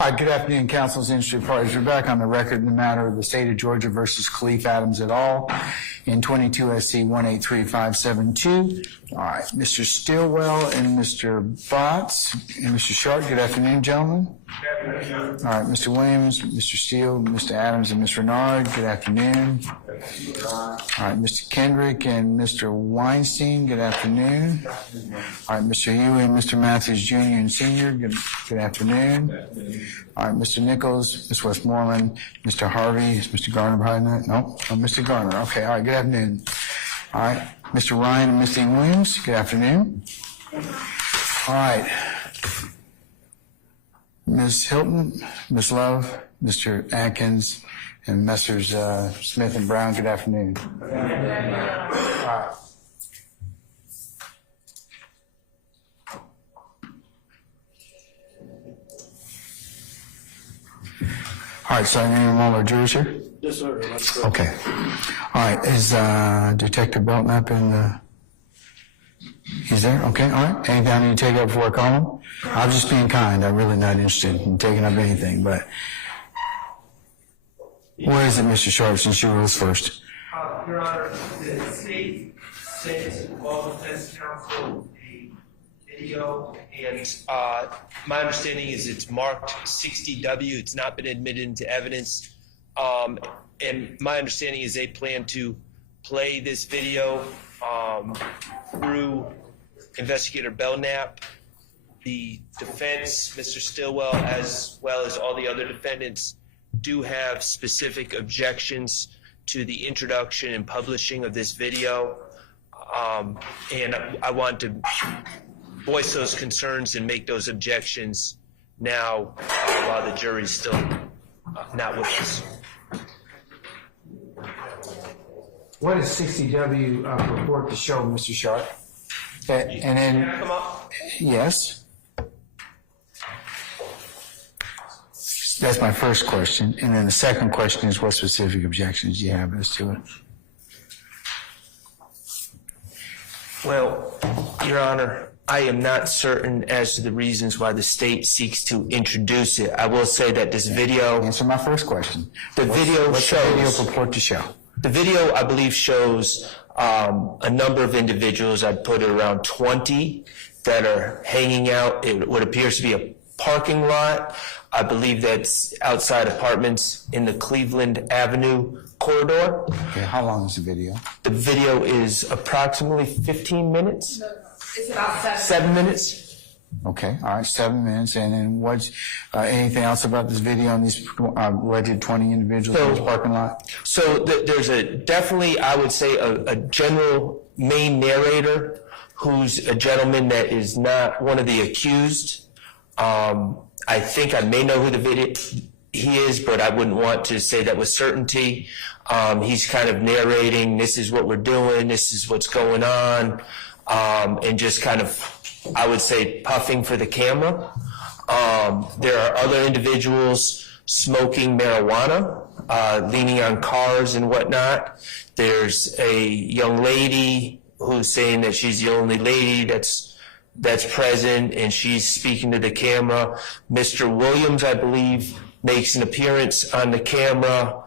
All right, good afternoon, council's interested parties. We're back on the record in the matter of the state of Georgia versus Khalif Adams et al. in 22 SC 183-572. All right, Mr. Stillwell and Mr. Botts and Mr. Sharp, good afternoon, gentlemen. Good afternoon. All right, Mr. Williams, Mr. Steele, Mr. Adams, and Ms. Renard, good afternoon. All right, Mr. Kendrick and Mr. Weinstein, good afternoon. All right, Mr. Huey and Mr. Matthews, Jr. and Sr., good afternoon. All right, Mr. Nichols, Ms. Westmoreland, Mr. Harvey, is Mr. Garner behind that? No, Mr. Garner. Okay, all right, good afternoon. All right, Mr. Ryan and Ms. E. Williams, good afternoon. All right, Ms. Hilton, Ms. Love, Mr. Atkins, and Messrs. Smith and Brown, good afternoon. Good afternoon. All right. All right, so any more jurors here? Yes, sir. That's correct. Okay. All right, is Detective Belknap in the... He's there? Okay, all right. Anything I need to take up before I call him? I'm just being kind. I'm really not interested in taking up anything, but... What is it, Mr. Sharp, since you were first? Your Honor, the state sent all defense counsel a video, and my understanding is it's marked 60W. It's not been admitted into evidence. And my understanding is they plan to play this video through Investigator Belknap. The defense, Mr. Stillwell, as well as all the other defendants, do have specific objections to the introduction and publishing of this video. And I want to voice those concerns and make those objections now while the jury's still not with us. What does 60W report to show, Mr. Sharp? And then... Come up. Yes. That's my first question. And then the second question is, what specific objections do you have as to it? Well, Your Honor, I am not certain as to the reasons why the state seeks to introduce it. I will say that this video... Answer my first question. The video what's shows... the video purport to show? The video, I believe, shows a number of individuals. I'd put it around 20 that are hanging out in what appears to be a parking lot. I believe that's outside apartments in the Cleveland Avenue corridor. Okay, how long is the video? The video is approximately 15 minutes. No, it's about 7 minutes. Okay, all right, 7 minutes. And then what's anything else about this video and these alleged 20 individuals in this parking lot? So there's definitely, I would say, a general main narrator who's a gentleman that is not one of the accused. I think I may know who he is, but I wouldn't want to say that with certainty. He's kind of narrating, this is what we're doing, this is what's going on, and just kind of, I would say, puffing for the camera. There are other individuals smoking marijuana, leaning on cars and whatnot. There's a young lady who's saying that she's the only lady that's present, and she's speaking to the camera. Mr. Williams, I believe, makes an appearance on the camera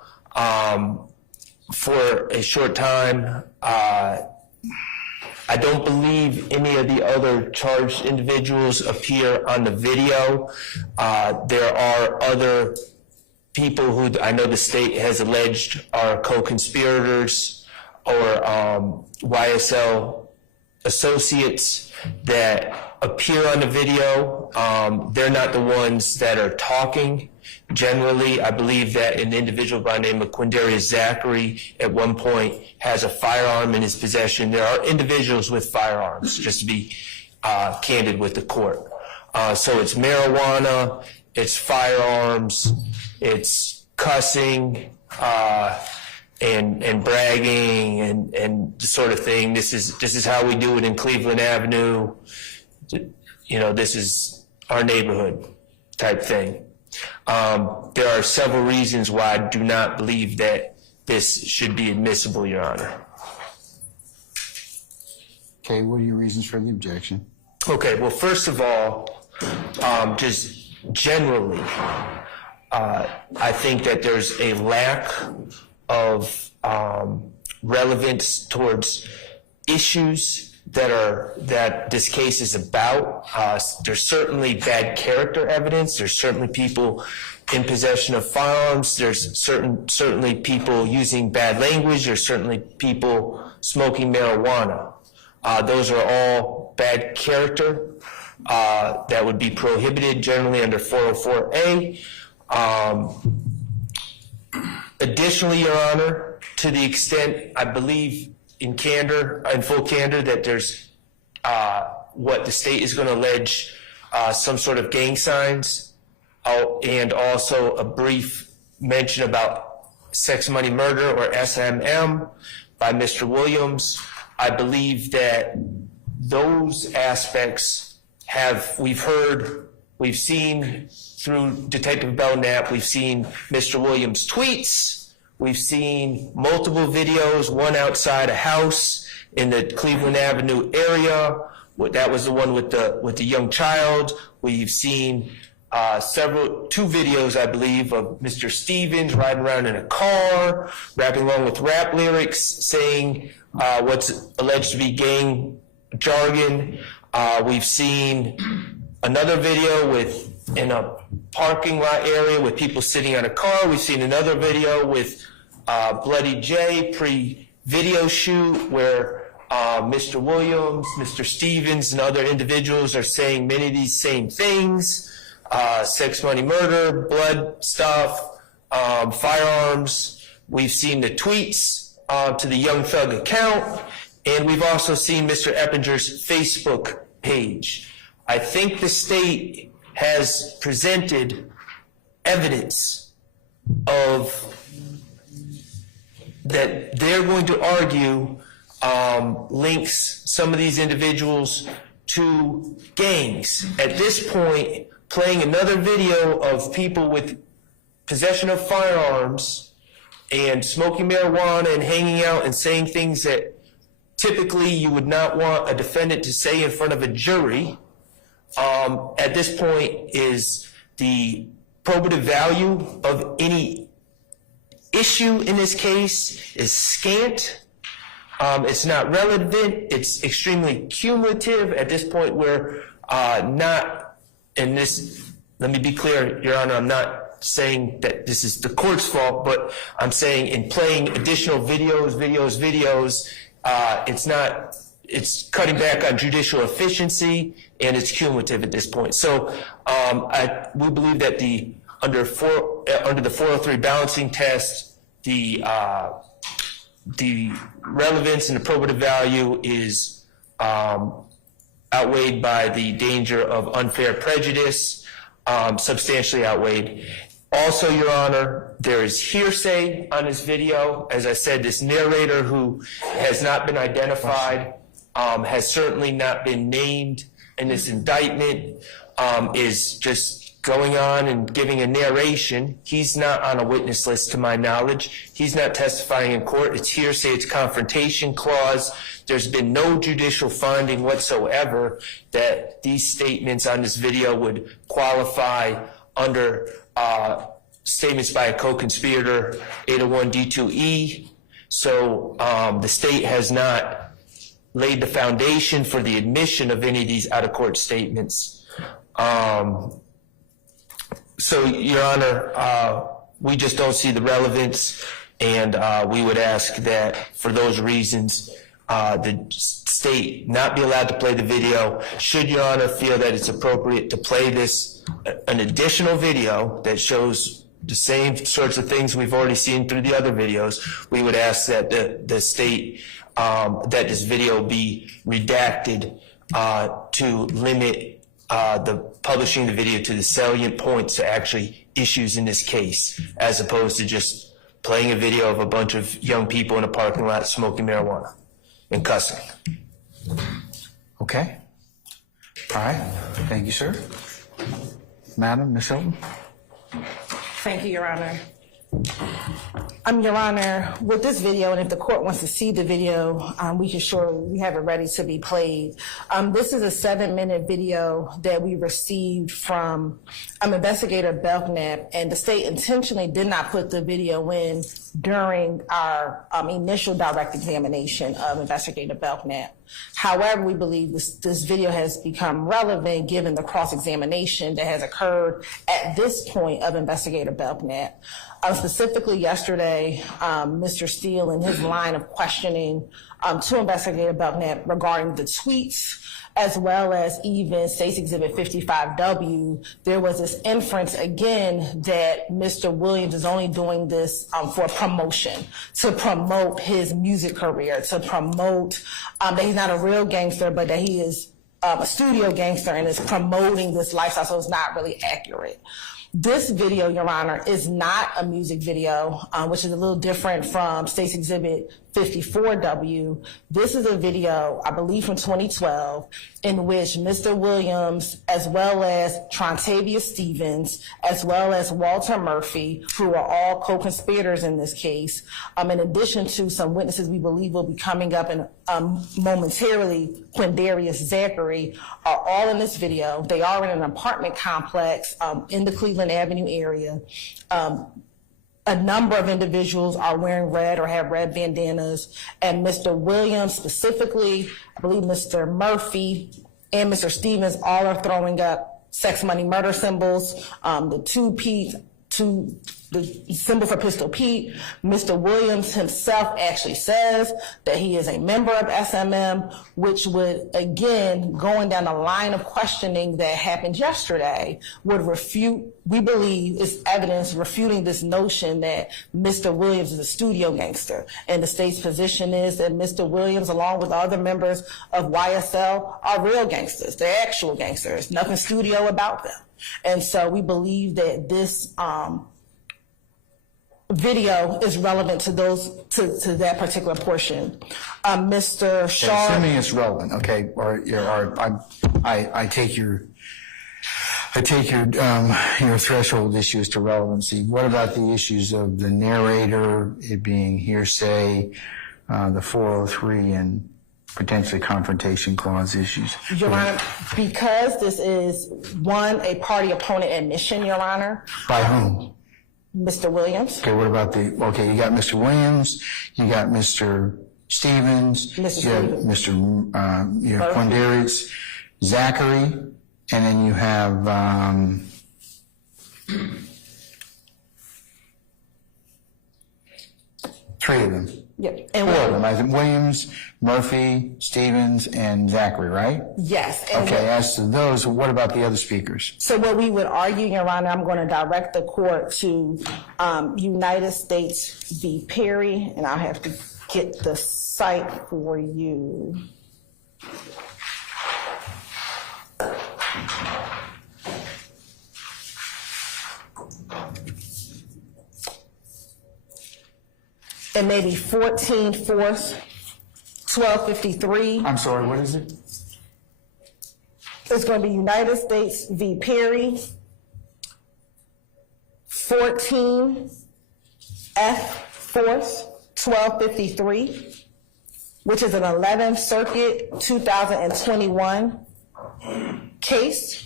for a short time. I don't believe any of the other charged individuals appear on the video. There are other people who I know the state has alleged are co-conspirators or YSL associates that appear on the video. They're not the ones that are talking. Generally, I believe that an individual by the name of Quindarius Zachary at one point has a firearm in his possession. There are individuals with firearms, just to be candid with the court. So it's marijuana, it's firearms, it's cussing, and bragging and the sort of thing. This is how we do it in Cleveland Avenue. You know, this is our neighborhood type thing. There are several reasons why I do not believe that this should be admissible, Your Honor. Okay, what are your reasons for the objection? Okay, well, first of all, just generally, I think that there's a lack of relevance towards issues that this case is about. There's certainly bad character evidence. There's certainly people in possession of firearms. There's certainly people using bad language. There's certainly people smoking marijuana. Those are all bad character that would be prohibited generally under 404A. Additionally, Your Honor, to the extent I believe in full candor, that there's what the state is going to allege some sort of gang signs, and also a brief mention about sex, money, murder, or SMM by Mr. Williams. I believe that those aspects we've seen through Detective Belknap, we've seen Mr. Williams' tweets. We've seen multiple videos, one outside a house in the Cleveland Avenue area. That was the one with the young child. We've seen two videos, I believe, of Mr. Stevens riding around in a car, rapping along with rap lyrics, saying what's alleged to be gang jargon. We've seen another video in a parking lot area with people sitting on a car. We've seen another video with Bloody J pre-video shoot where Mr. Williams, Mr. Stevens, and other individuals are saying many of these same things. Sex, money, murder, blood stuff, firearms. We've seen the tweets to the Young Thug account, and we've also seen Mr. Eppinger's Facebook page. I think the state has presented evidence of that they're going to argue links some of these individuals to gangs. At this point, playing another video of people with possession of firearms and smoking marijuana and hanging out and saying things that typically you would not want a defendant to say in front of a jury, at this point is the probative value of any issue in this case is scant. It's not relevant. It's extremely cumulative at this point. We're not in this. Let me be clear, Your Honor. I'm not saying that this is the court's fault, but I'm saying in playing additional videos, it's not. It's cutting back on judicial efficiency, and it's cumulative at this point. So we believe that under the 403 balancing test, the relevance and the probative value is outweighed by the danger of unfair prejudice, substantially outweighed. Also, Your Honor, there is hearsay on this video. As I said, this narrator who has not been identified, has certainly not been named in this indictment, is just going on and giving a narration. He's not on a witness list to my knowledge. He's not testifying in court. It's hearsay, it's confrontation clause. There's been no judicial finding whatsoever that these statements on this video would qualify under statements by a co-conspirator, 801 D2E. So the state has not laid the foundation for the admission of any of these out-of-court statements. So, Your Honor, we just don't see the relevance, and we would ask that for those reasons, the state not be allowed to play the video. Should Your Honor feel that it's appropriate to play an additional video that shows the same sorts of things we've already seen through the other videos, we would ask that the state, that this video be redacted to limit the publishing the video to the salient points to actually issues in this case, as opposed to just playing a video of a bunch of young people in a parking lot smoking marijuana and cussing. Okay. All right. Thank you, sir. Madam, Ms. Hilton. Thank you, Your Honor. Your Honor, with this video, and if the court wants to see the video, we have it ready to be played. This is a 7-minute video that we received from Investigator Belknap, and the state intentionally did not put the video in during our initial direct examination of Investigator Belknap. However, we believe this video has become relevant given the cross-examination that has occurred at this point of Investigator Belknap. Specifically yesterday, Mr. Steele, in his line of questioning to Investigator Belknap regarding the tweets, as well as even State's Exhibit 55W, there was this inference again that Mr. Williams is only doing this for promotion, to promote his music career, to promote that he's not a real gangster, but that he is a studio gangster and is promoting this lifestyle, so it's not really accurate. This video, Your Honor, is not a music video, which is a little different from State's Exhibit 54W. This is a video, I believe from 2012, in which Mr. Williams, as well as Trontavia Stevens, as well as Walter Murphy, who are all co-conspirators in this case, in addition to some witnesses we believe will be coming up in momentarily, Quindarius Zachary, are all in this video. They are in an apartment complex in the Cleveland Avenue area. A number of individuals are wearing red or have red bandanas, and Mr. Williams specifically, I believe Mr. Murphy and Mr. Stevens all are throwing up sex, money, murder symbols. The symbol for Pistol Pete. Mr. Williams himself actually says that he is a member of SMM, which would, again, going down the line of questioning that happened yesterday, would refute, we believe, is evidence refuting this notion that Mr. Williams is a studio gangster. And the state's position is that Mr. Williams, along with other members of YSL, are real gangsters. They're actual gangsters. Nothing studio about them. And so we believe that this video is relevant to to that particular portion. Mr. Shaw. Assuming it's relevant, okay, I take your threshold issues to relevancy. What about the issues of the narrator, it being hearsay, the 403 and potentially confrontation clause issues? Your Honor, because this is, one, a party opponent admission, Your Honor. By whom? Mr. Williams. Okay, what about you got Mr. Williams, you got Mr. Stevens, you have Mr. Quindarius Zachary, and then you have three of them. Yep. And four of them. I think Williams, Murphy, Stevens, and Zachary, right? Yes. Okay, as to those, what about the other speakers? So what we would argue, Your Honor, I'm going to direct the court to United States v. Perry, and I'll have to get the site for you. It may be 14-4, 1253. I'm sorry, what is it? It's going to be United States v. Perry, 14 F 4th, 1253, which is an 11th Circuit 2021 case.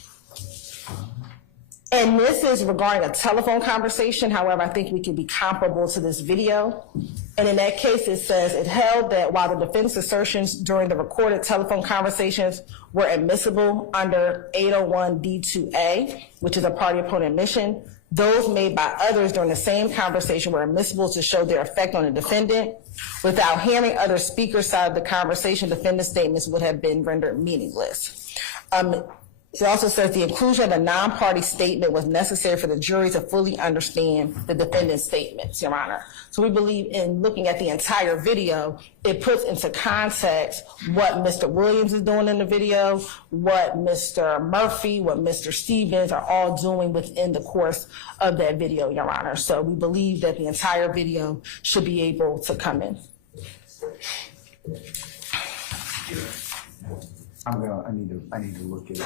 And this is regarding a telephone conversation. However, I think we can be comparable to this video. And in that case, it says it held that while the defense assertions during the recorded telephone conversations were admissible under 801 D2A, which is a party opponent admission, those made by others during the same conversation were admissible to show their effect on the defendant. Without hearing other speakers' side of the conversation, defendant's statements would have been rendered meaningless. It also says the inclusion of a non-party statement was necessary for the jury to fully understand the defendant's statements, Your Honor. So we believe in looking at the entire video, it puts into context what Mr. Williams is doing in the video, what Mr. Murphy, what Mr. Stevens are all doing within the course of that video, Your Honor. So we believe that the entire video should be able to come in. I need to look at it.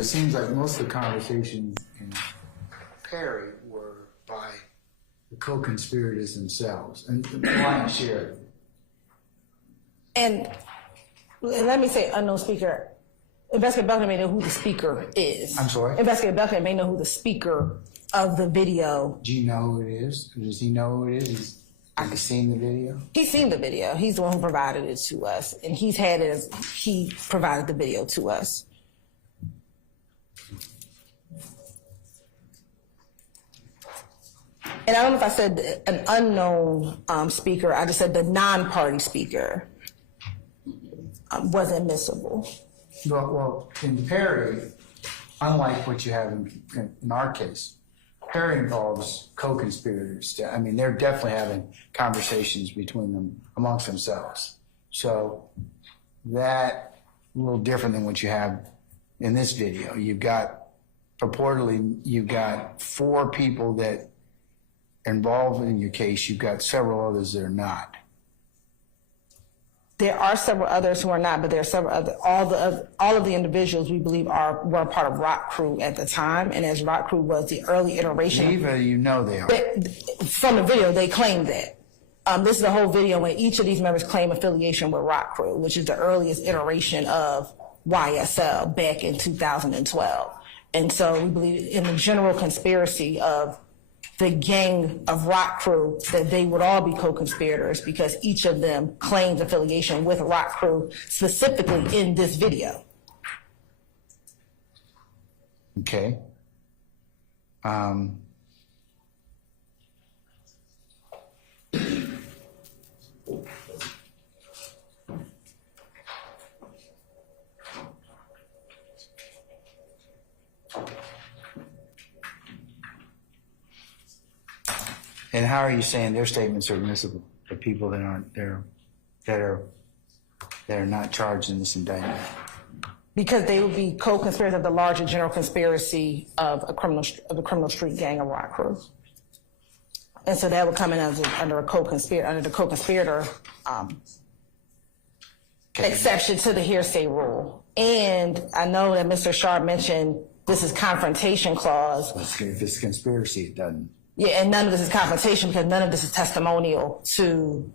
it seems like most of the conversations in Perry were by the co-conspirators themselves, and the lion's share. And let me say, unknown speaker, Investigator Buckner may know who the speaker is. I'm sorry? Investigator Buckner may know who the speaker of the video. Do you know who it is? Does he know who it is? Have you seen the video? He's seen the video. He's the one who provided it to us. And he provided the video to us. And I don't know if I said an unknown speaker. I just said the non-party speaker was admissible. Well, in Perry, unlike what you have in our case, Perry involves co-conspirators. I mean, they're definitely having conversations between them amongst themselves. So that a little different than what you have in this video. Purportedly, you've got 4 people that are involved in your case. You've got several others that are not. There are several others who are not, but there are several other. All of the individuals we believe were part of Rock Crew at the time, and as Rock Crew was the early iteration. Even you know they are. From the video, they claim that. This is a whole video when each of these members claim affiliation with Rock Crew, which is the earliest iteration of YSL back in 2012. And so we believe in the general conspiracy of the gang of Rock Crew that they would all be co-conspirators because each of them claims affiliation with Rock Crew, specifically in this video. Okay. And how are you saying their statements are admissible? The people that aren't there, that are not charged in this indictment? Because they would be co-conspirators of the larger general conspiracy of the criminal street gang of Rock Crew. And so that would come in under the co-conspirator exception to the hearsay rule. And I know that Mr. Sharp mentioned this is confrontation clause. If it's conspiracy, it doesn't. Yeah, and none of this is confrontation because none of this is testimonial to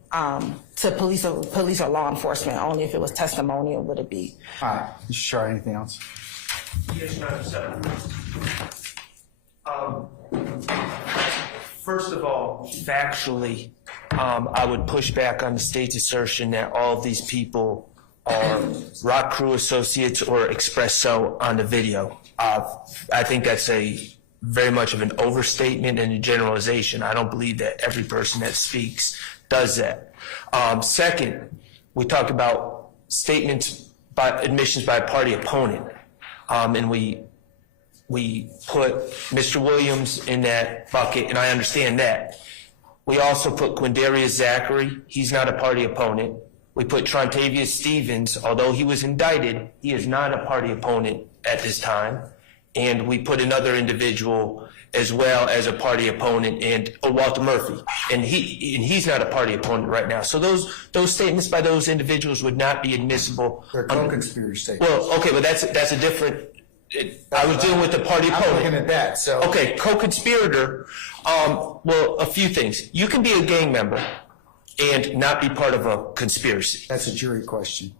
police or law enforcement. Only if it was testimonial would it be. All right, Mr. Sharp, anything else? Yes, Madam First of all, factually, I would push back on the state's assertion that all of these people are Rock Crew associates or express so on the video. I think that's very much of an overstatement and a generalization. I don't believe that every person that speaks does that. Second, we talked about admissions by a party opponent, and we put Mr. Williams in that bucket, and I understand that. We also put Quindarius Zachary. He's not a party opponent. We put Trontavious Stevens. Although he was indicted, he is not a party opponent at this time. And we put another individual as well as a party opponent, and Walter Murphy, and he's not a party opponent right now. So those statements by those individuals would not be admissible. They're co-conspirator statements. Well, okay, but that's a different. I was dealing with the party opponent. I'm looking at that. So okay, co-conspirator. Well, a few things. You can be a gang member and not be part of a conspiracy. That's a jury question.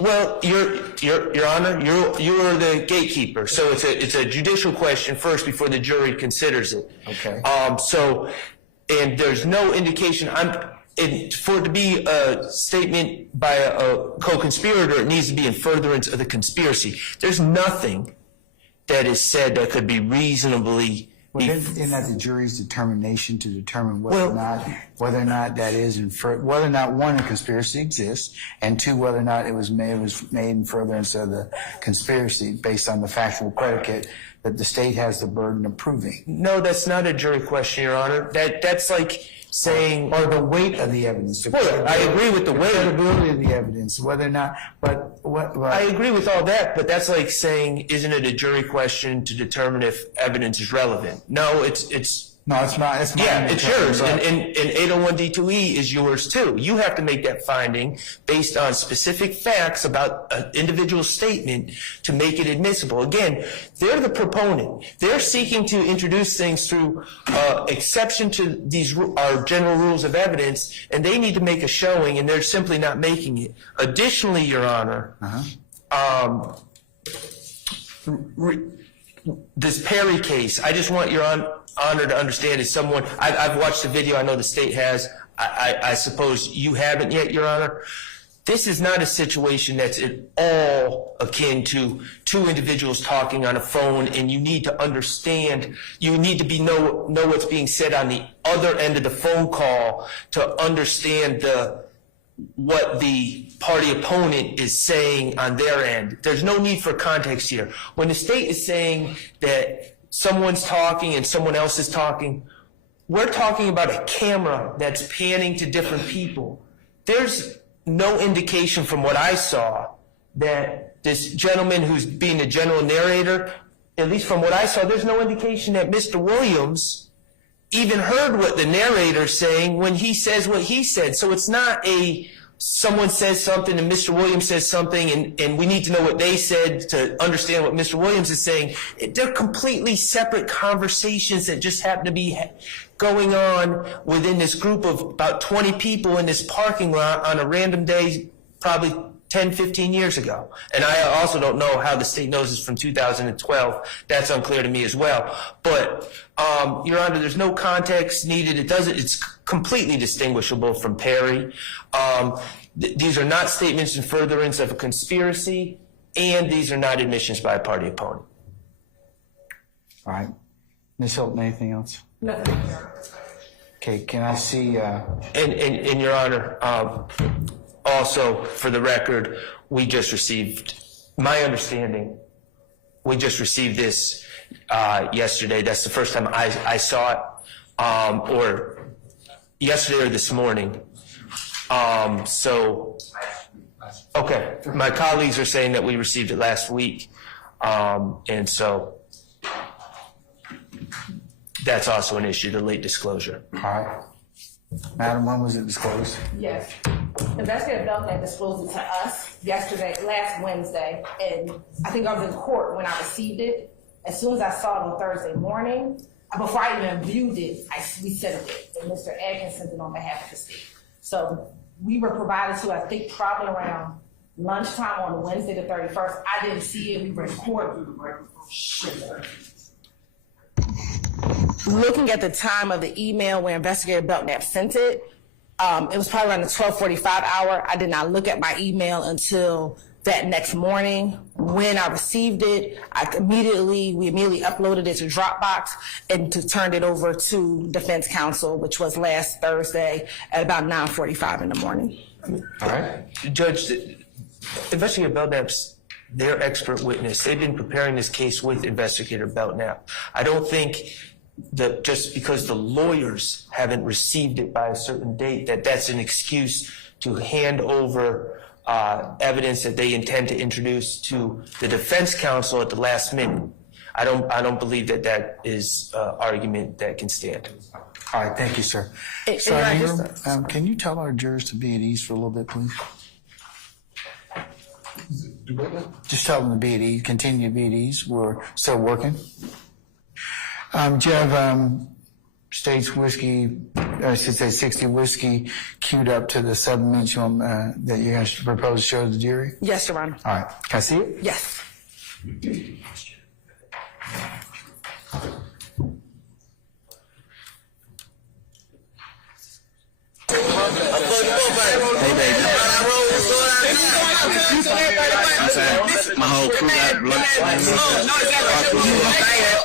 Well, Your Honor, you are the gatekeeper, so it's a judicial question first before the jury considers it. Okay. And there's no indication. For it to be a statement by a co-conspirator, it needs to be in furtherance of the conspiracy. There's nothing that is said that could be reasonably. Well, isn't that the jury's determination to determine whether or not that is whether or not one, a conspiracy exists, and two, whether or not it was made in furtherance of the conspiracy based on the factual predicate that the state has the burden of proving? No, that's not a jury question, Your Honor. That's like saying, or the weight of the evidence. Well, I agree with the weight, credibility of the evidence, whether or not. But what? I agree with all that, but that's like saying, isn't it a jury question to determine if evidence is relevant? No, it's No, it's not. It's mine. Yeah, it's yours, and 801D2E is yours too. You have to make that finding based on specific facts about an individual statement to make it admissible. Again, they're the proponent. They're seeking to introduce things through exception to these our general rules of evidence, and they need to make a showing, and they're simply not making it. Additionally, Your Honor, this Perry case, I just want Your Honor to understand, as someone, I've watched the video, I know the state has, I suppose you haven't yet, Your Honor. This is not a situation that's at all akin to two individuals talking on a phone, and you need to understand, you need to know what's being said on the other end of the phone call to understand what the party opponent is saying on their end. There's no need for context here. When the state is saying that someone's talking and someone else is talking, we're talking about a camera that's panning to different people. There's no indication from what I saw that this gentleman who's being a general narrator, at least from what I saw, there's no indication that Mr. Williams even heard what the narrator's saying when he says what he said. So it's not someone says something and Mr. Williams says something and we need to know what they said to understand what Mr. Williams is saying. They're completely separate conversations that just happen to be going on within this group of about 20 people in this parking lot on a random day, probably 10, 15 years ago. And I also don't know how the state knows this from 2012. That's unclear to me as well. But, Your Honor, there's no context needed. It's completely distinguishable from Perry. These are not statements in furtherance of a conspiracy, and these are not admissions by a party opponent. All right. Ms. Hilton, anything else? Nothing. Okay, can I see? And Your Honor, also, for the record, we just received, my understanding, we just received this yesterday. That's the first time I saw it, or yesterday or this morning. Okay, my colleagues are saying that we received it last week, and so that's also an issue, the late disclosure. All right. Madam, when was it disclosed? Yes. Investigator Belknap disclosed it to us last Wednesday, and I think I was in court when I received it. As soon as I saw it on Thursday morning, before I even viewed it, we sent it, and Mr. Atkins sent it on behalf of the state. So we were provided to, I think, probably around lunchtime on Wednesday the 31st. I didn't see it. We were in court. Looking at the time of the email where Investigator Belknap sent it, it was probably around the 12:45 hour. I did not look at my email until that next morning. When I received it, we immediately uploaded it to Dropbox and turned it over to defense counsel, which was last Thursday at about 9:45 in the morning. All right. Judge, Investigator Belknap's their expert witness. They've been preparing this case with Investigator Belknap. I don't think that just because the lawyers haven't received it by a certain date, that's an excuse to hand over evidence that they intend to introduce to the defense counsel at the last minute. I don't believe that is an argument that can stand. All right, thank you, sir. Sorry, Ingram, can you tell our jurors to be at ease for a little bit, please? Just tell them to be at ease, continue to be at ease. We're still working. Do you have State's whiskey, I should say 60 whiskey, queued up to the 7 minutes that you guys propose to show the jury? Yes, Your Honor. All right, can I see it? Yes. My whole crew got blood.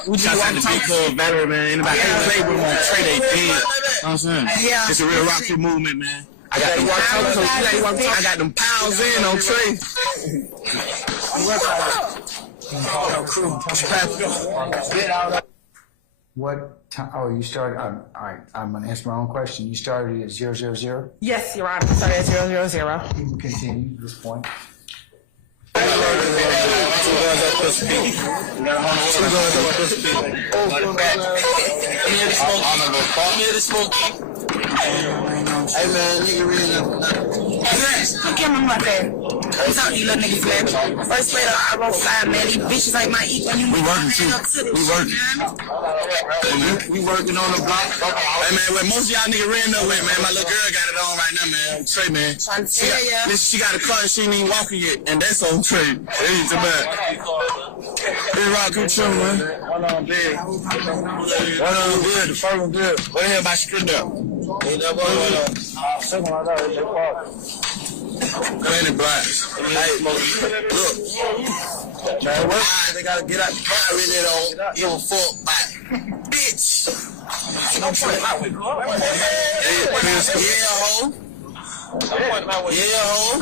We just want to be cool, better, man. Anybody can play with them on Trey, they did. You know what I'm saying? Yeah. It's a real rock crew movement, man. I got them pounds in on Trey. What time? Oh, you started. All right, I'm going to answer my own question. You started at 000? Yes, Your Honor. Sorry, at 000. You can continue at this point. Hey man, nigga really Look at my mother. What's up, you little niggas, man? First later, I wrote 5, man. These bitches ain't my eat when you We working too. We working. We working on the block. Hey man, what most of y'all niggas ran up with, man, my little girl got it on right now, man. Trey, man. She got a car and she ain't even walking yet, and that's on Trey. Hey, too bad. Hey, Rock, good chill, man. Hold on, big. Hold on, good. The first one good. What the hell about stripped up? Second one, go in and black. Hey, look. They gotta get out the car with it on. Give a fuck back. Bitch. Yeah, ho. Yeah, ho.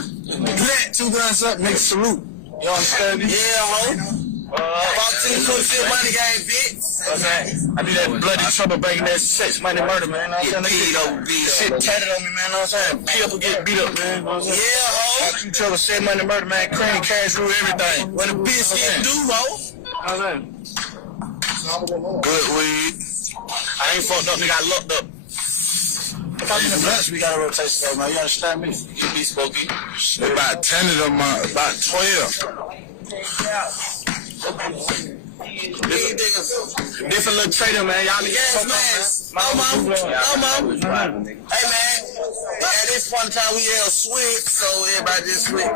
Black, 2 guns up, make salute. You understand me? Yeah, ho. 14 shit money game, bitch. Okay. I be that bloody trouble bringing that sex, money, murder, man. Get beat up, shit tatted on me, man. Know what I'm saying? People get beat up, man. Yeah, ho. 14 trouble, sex, money, murder, man. Cream, cash, rule, everything. What a bitch get do, ho. Good weed. I ain't fucked up, nigga. I locked up. We got a rotation though, man. You understand me? You be spooky. About 10 of them, about 12. This a little trader, man. Y'all niggas Hey, man. At this point in time, we yell switch, so everybody just switch. I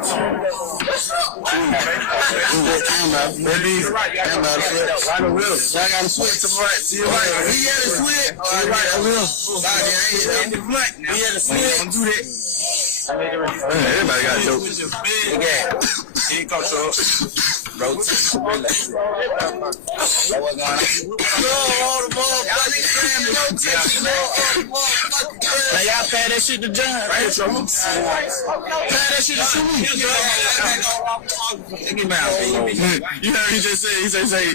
got to switch to the right. To your right. We had to switch. We had to switch. Don't do that. Everybody got dope. Yeah. Here you come, rotate. Now y'all pay that shit to John, right? Pay that shit to Snoop. You heard he just said, they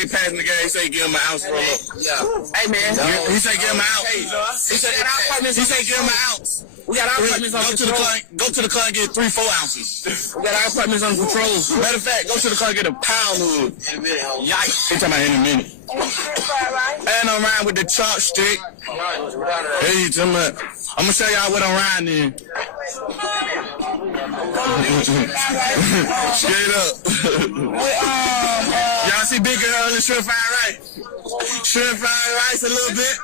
ain't passing the game, he say give him an ounce roll up. Yeah. Hey man. He say give him an ounce. He say give him an ounce. We got our apartments on control. Go to the car and get 3-4 ounces. We got our apartments on control. Matter of fact, go to the car and get a pound of wood. Yikes. He talking about in a minute. And I'm riding with the chopstick. Hey, I'm gonna show y'all what I'm riding in. Straight up. Y'all see big girl in the shrimp fried rice? Shrimp fried rice a little bit.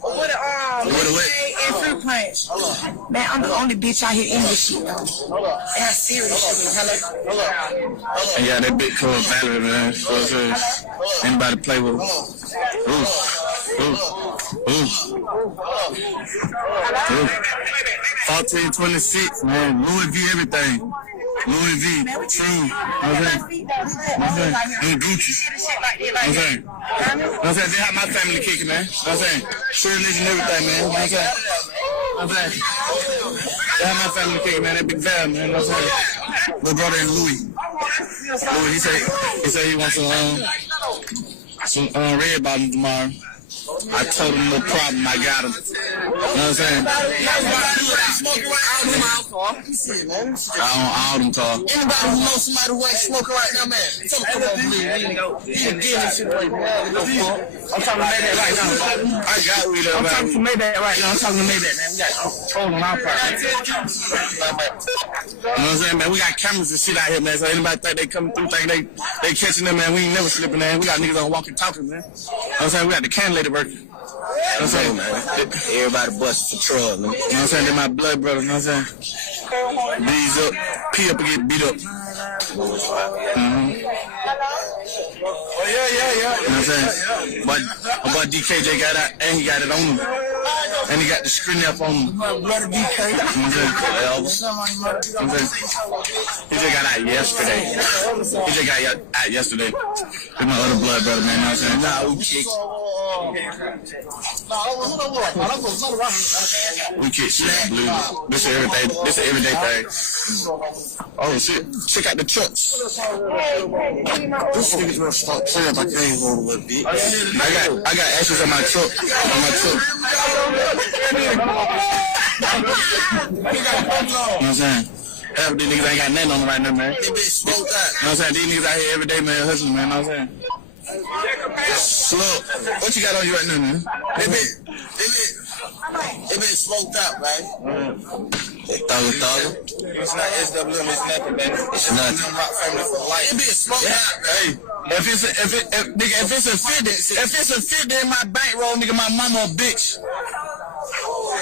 With and fruit punch. Man, I'm the only bitch out here eating this shit. That's serious shit. Hello. And yeah, that big cool battery, man. Anybody play with them? 1426, man. Louis V, everything. Louis V, true. And Gucci. They have my family kicking, man. True religion, everything, man. They have my family kicking, man. That big value, man. My brother and Louis. He said he wants some red bottom tomorrow. I told him no problem, I got him. You know what I'm saying? I don't all them cars. Anybody who knows somebody who ain't smoking right now, man, tell them come on, please. I'm talking to Maybach right now. I got weed up. I'm talking to Maybach right now. I'm talking to Maybach, man. We got hold on our part. You know what I'm saying, man? We got cameras and shit out here, man. So anybody think they coming through, think they catching them, man. We ain't never slipping, man. We got niggas on walking talking, man. You know what I'm saying? We got the can lady working. You know what I'm saying, man? Everybody busting for trouble, man. You know what I'm saying? They're my blood brother, you know what I'm saying? Bees up, pee up and get beat up. Oh, yeah. You know what I'm saying? My boy DKJ got out, and he got it on him. And he got the screen up on him. My brother DK. You know what I'm saying? He just got out yesterday. He's my other blood brother, man. You know what I'm saying? Nah, we kick shit blue. This is everyday thing. Oh shit. Check out the trucks. This nigga's gonna start saying if I can't hold a little bit. I got ashes on my truck. You know what I'm saying? Half of these niggas ain't got nothing on them right now, man. They been smoked out. You know what I'm saying? These niggas out here every day, man, hustling, man. You know what I'm saying? Slow. What you got on you right now, man? They been smoked out, right? Thugger. It's not SWM, it's nothing, man. It's nothing. Rock family for life. It been smoked out, hey. If it's a 50 in my bankroll, nigga, my mama a bitch.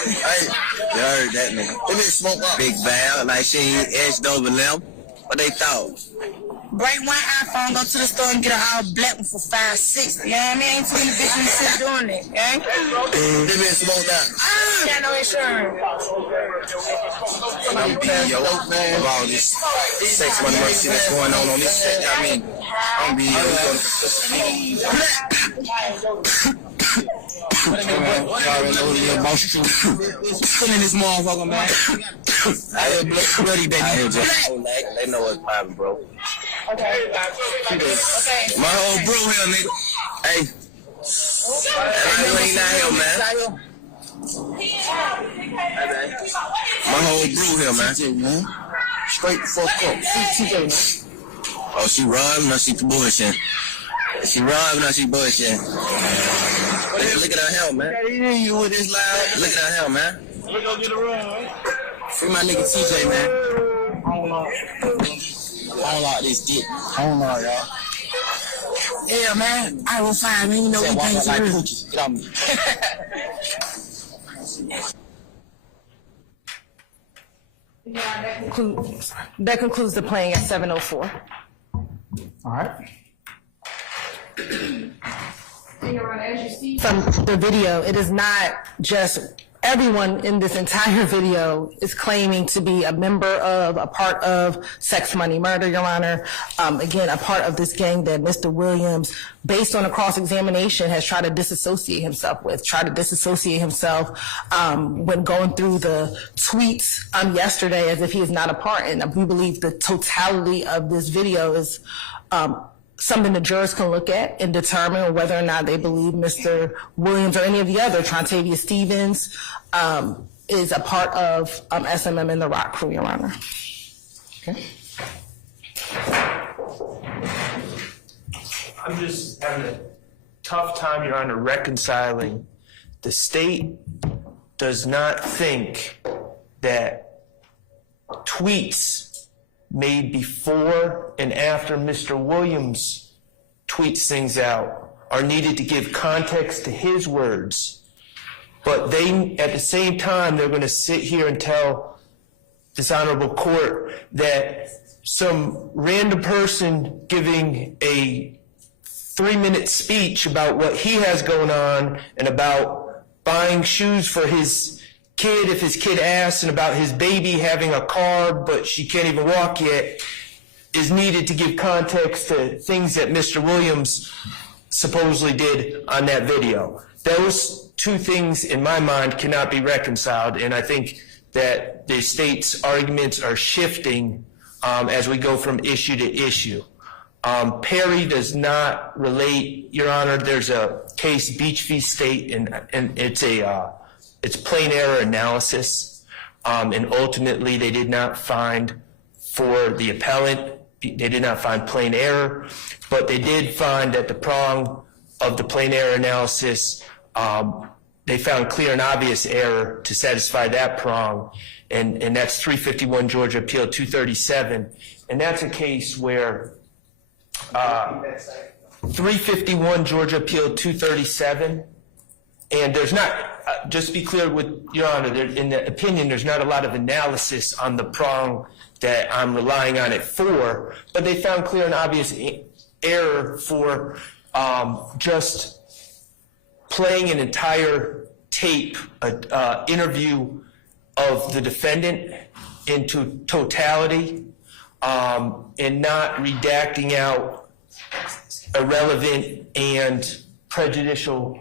Hey, you heard that, nigga. It been smoked out. Big Val, like she ain't edged over them. What they thought? Break one iPhone, go to the store and get an all black one for $5.60. You know what I mean? Ain't too many bitches still doing it, okay? They been smoked out. Got no insurance. I'm being yo, man, of all this sex money shit that's going on this shit. I mean, I'm being yo, still in this motherfucker, man. I hear bloody baby. I hear just they know what's poppin', bro. Okay. My whole brew here, nigga. Hey. That ain't not here, man. My whole brew here, man. Straight the fuck up. TJ, man. Oh, she robbing or she bullshitting? She robbing or she bullshitting? Look at her hair, man. You with this loud? Look at her hair, man. We're gonna get a run. Free my nigga TJ, man. I don't like this dick. I don't know, y'all. Yeah, man. I will find me. You know we can't like cookies. Get on me. That concludes the playing at 7:04. All right. As you see from the video, it is not just everyone in this entire video is claiming to be a member of, a part of Sex Money Murder, Your Honor. Again, a part of this gang that Mr. Williams, based on a cross-examination, has tried to disassociate himself with, when going through the tweets yesterday as if he is not a part. And we believe the totality of this video is something the jurors can look at and determine whether or not they believe Mr. Williams or any of the other, Trontavia Stevens, is a part of SMM and the Rock crew, Your Honor. Okay. I'm just having a tough time, Your Honor, reconciling. The state does not think that tweets made before and after Mr. Williams tweets things out are needed to give context to his words. But they, at the same time, they're going to sit here and tell this honorable court that some random person giving a 3-minute speech about what he has going on and about buying shoes for his kid if his kid asks, and about his baby having a car but she can't even walk yet, is needed to give context to things that Mr. Williams supposedly did on that video. Those two things, in my mind, cannot be reconciled, and I think that the state's arguments are shifting as we go from issue to issue. Perry does not relate, Your Honor. There's a case, Beach v. State, and it's plain error analysis, and ultimately they did not find, for the appellant, they did not find plain error, but they did find that the prong of the plain error analysis, they found clear and obvious error to satisfy that prong, and that's 351 Georgia Appeal 237, and that's a case where 351 Georgia Appeal 237, and there's not, just to be clear with Your Honor, in the opinion, there's not a lot of analysis on the prong that I'm relying on it for, but they found clear and obvious error for just playing an entire tape, interview of the defendant into totality, and not redacting out irrelevant and prejudicial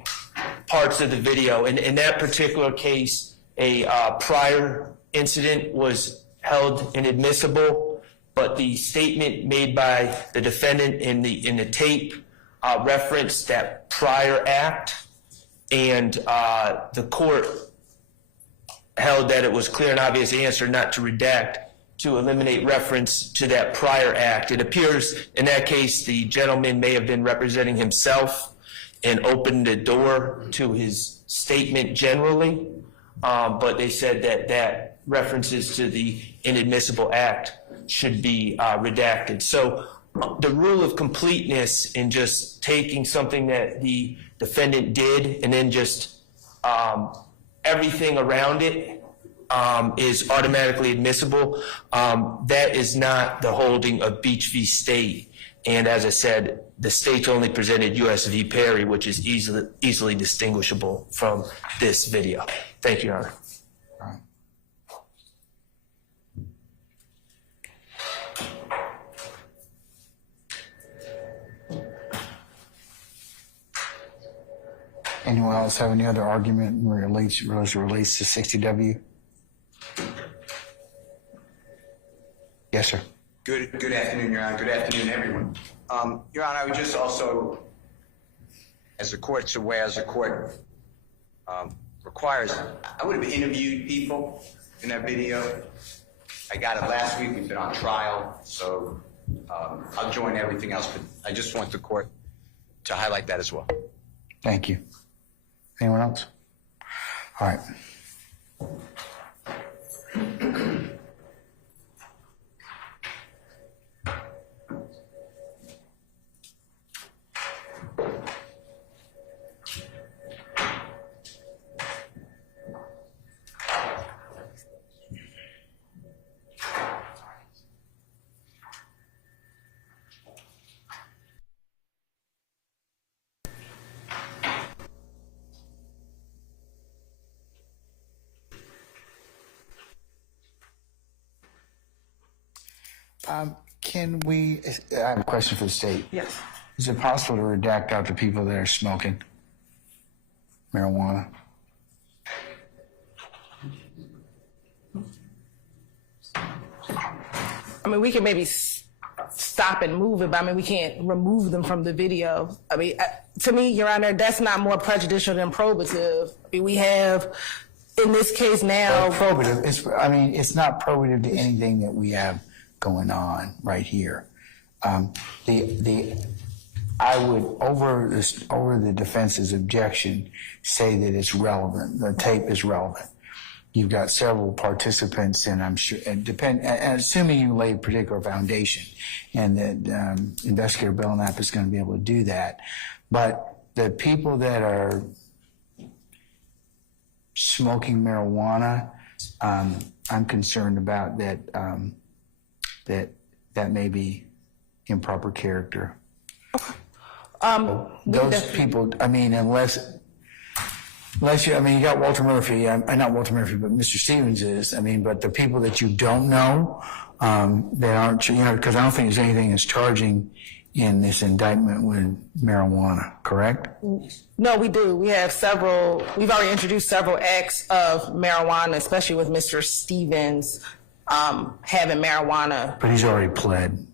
parts of the video. And in that particular case, a prior incident was held inadmissible, but the statement made by the defendant in the tape referenced that prior act, and the court held that it was clear and obvious answer not to redact to eliminate reference to that prior act. It appears in that case the gentleman may have been representing himself and opened the door to his statement generally, but they said that that references to the inadmissible act should be redacted. So the rule of completeness in just taking something that the defendant did and then just everything around it is automatically admissible. That is not the holding of Beach v. State. And as I said, the state's only presented U.S. v. Perry, which is easily distinguishable from this video. Thank you, Your Honor. Anyone else have any other argument relates to 60W? Yes, sir. Good afternoon, Your Honor. Good afternoon, everyone. Your Honor, I would just also, as the court's aware, as the court requires, I would have interviewed people in that video. I got it last week. We've been on trial, so I'll join everything else, but I just want the court to highlight that as well. Thank you. Anyone else? All right. I have a question for the state. Yes. Is it possible to redact out the people that are smoking marijuana? I mean, we can maybe stop and move it, but I mean, we can't remove them from the video. I mean, to me, Your Honor, that's not more prejudicial than probative. I mean, we have, in this case now... Probative. It's not probative to anything that we have going on right here. I would, over the defense's objection, say that it's relevant. The tape is relevant. You've got several participants, and I'm sure, and assuming you lay a particular foundation, and that Investigator Belknap is going to be able to do that. But the people that are smoking marijuana, I'm concerned about that. That may be improper character. Those people, I mean, unless you, I mean, you got Walter Murphy, not Walter Murphy, but Mr. Stevens is, I mean, but the people that you don't know, that aren't, because I don't think there's anything that's charging in this indictment with marijuana, correct? No, we do. We have we've already introduced several acts of marijuana, especially with Mr. Stevens having marijuana. But he's already pled.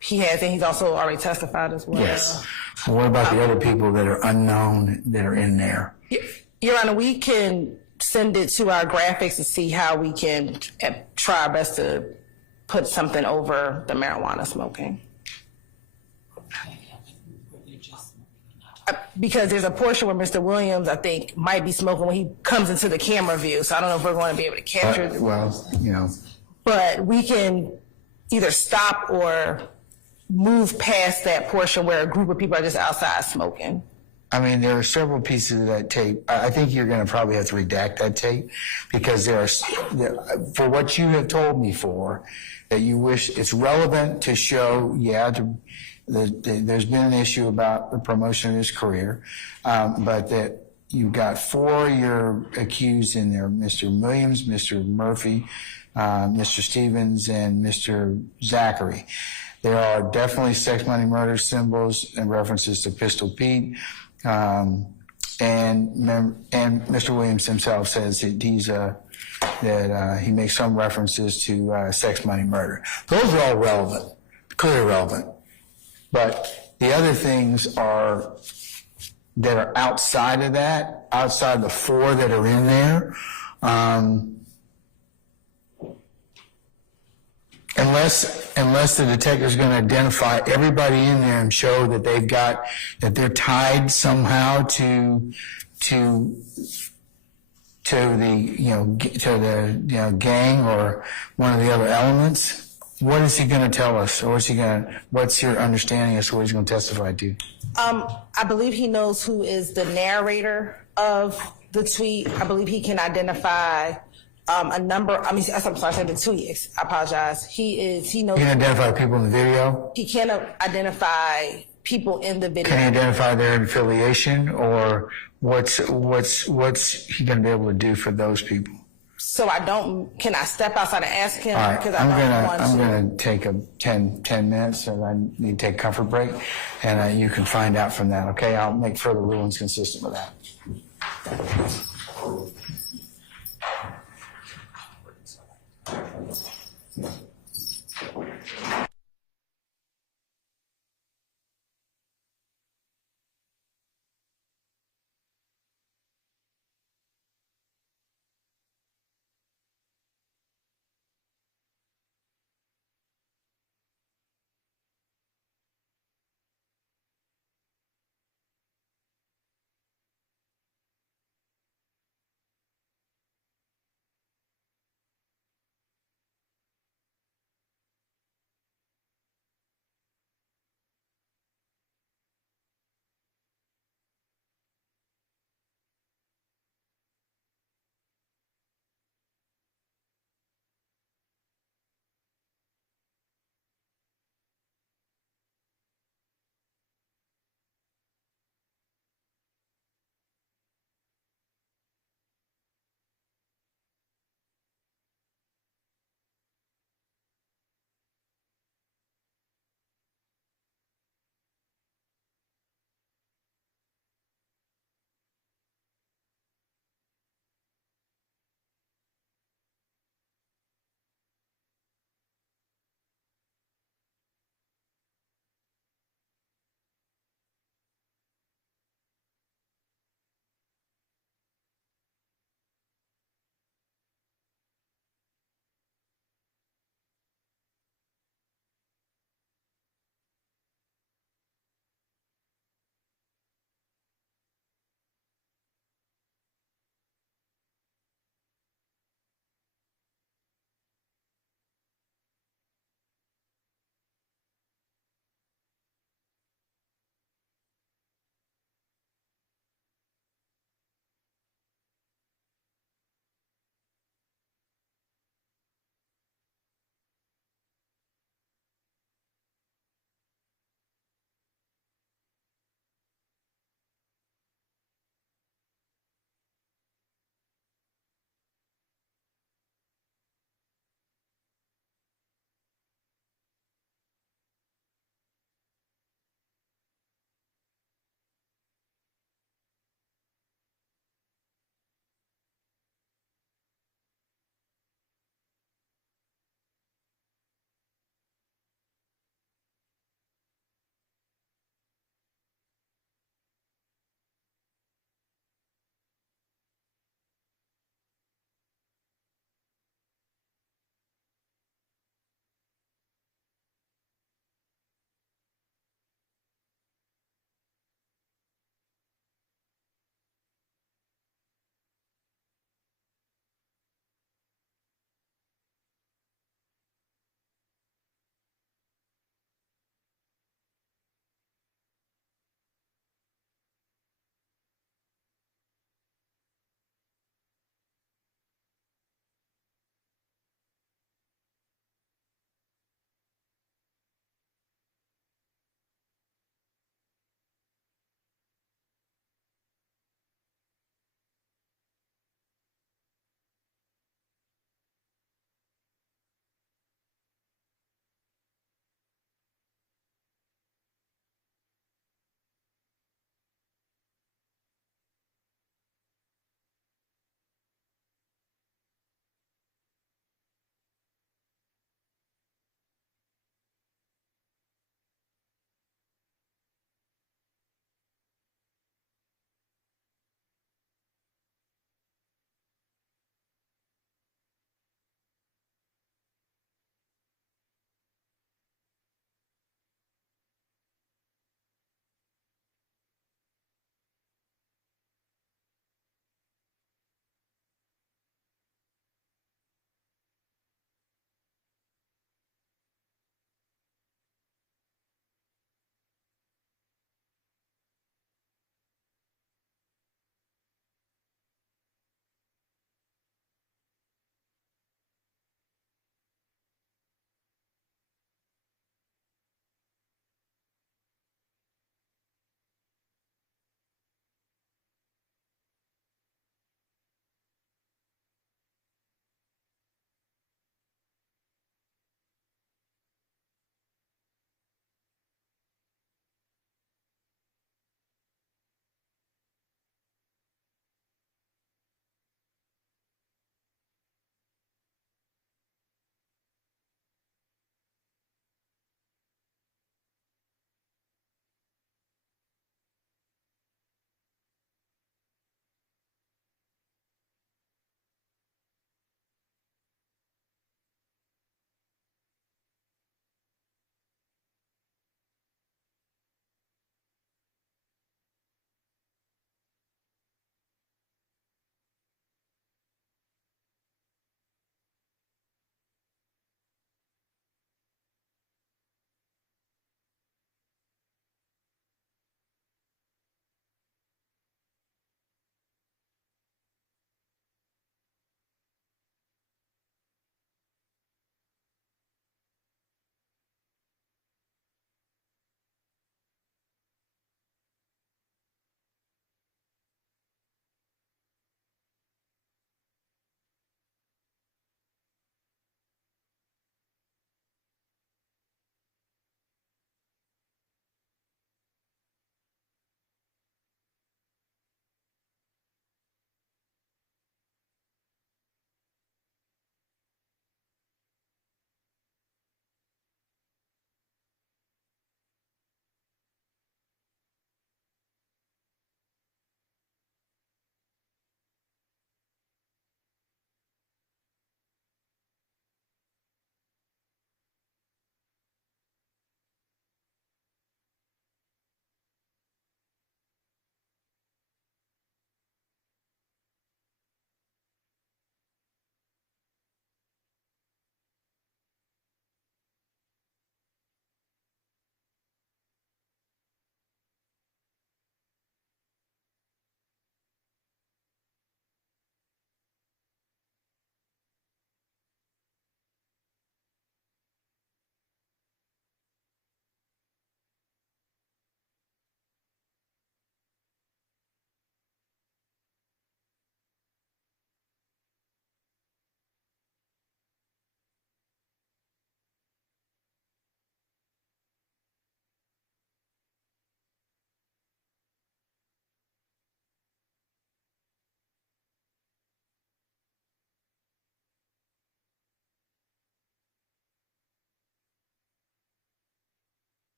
He has, and he's also already testified as well. Yes. Well, what about the other people that are unknown that are in there? Your Honor, we can send it to our graphics to see how we can try our best to put something over the marijuana smoking. Because there's a portion where Mr. Williams, I think, might be smoking when he comes into the camera view. So I don't know if we're going to be able to capture it. Well, But we can either stop or move past that portion where a group of people are just outside smoking. I mean, there are several pieces of that tape. I think you're going to probably have to redact that tape because for what you have told me that you wish it's relevant to show, there's been an issue about the promotion of his career, but that you've got 4 you're accused in there, Mr. Williams, Mr. Murphy, Mr. Stevens, and Mr. Zachary. There are definitely sex, money, murder symbols and references to Pistol Pete. And Mr. Williams himself says that he makes some references to sex, money, murder. Those are all relevant, clearly relevant. But the other things that are outside of that, outside the 4 that are in there, Unless the detective's gonna identify everybody in there and show that that they're tied somehow to the gang or one of the other elements, what is he gonna tell us? Or what's your understanding as to what he's gonna testify to? I believe he knows who is the narrator of the tweet. I believe he can identify a number. I'm sorry, I said the tweet. I apologize. He knows. He can identify people in the video? He can identify people in the video. Can he identify their affiliation, or what's he gonna be able to do for those people? So can I step outside and ask him? All right, Because I'm gonna take a 10 minutes, and I need to take a comfort break, and you can find out from that, okay? I'll make further rulings consistent with that.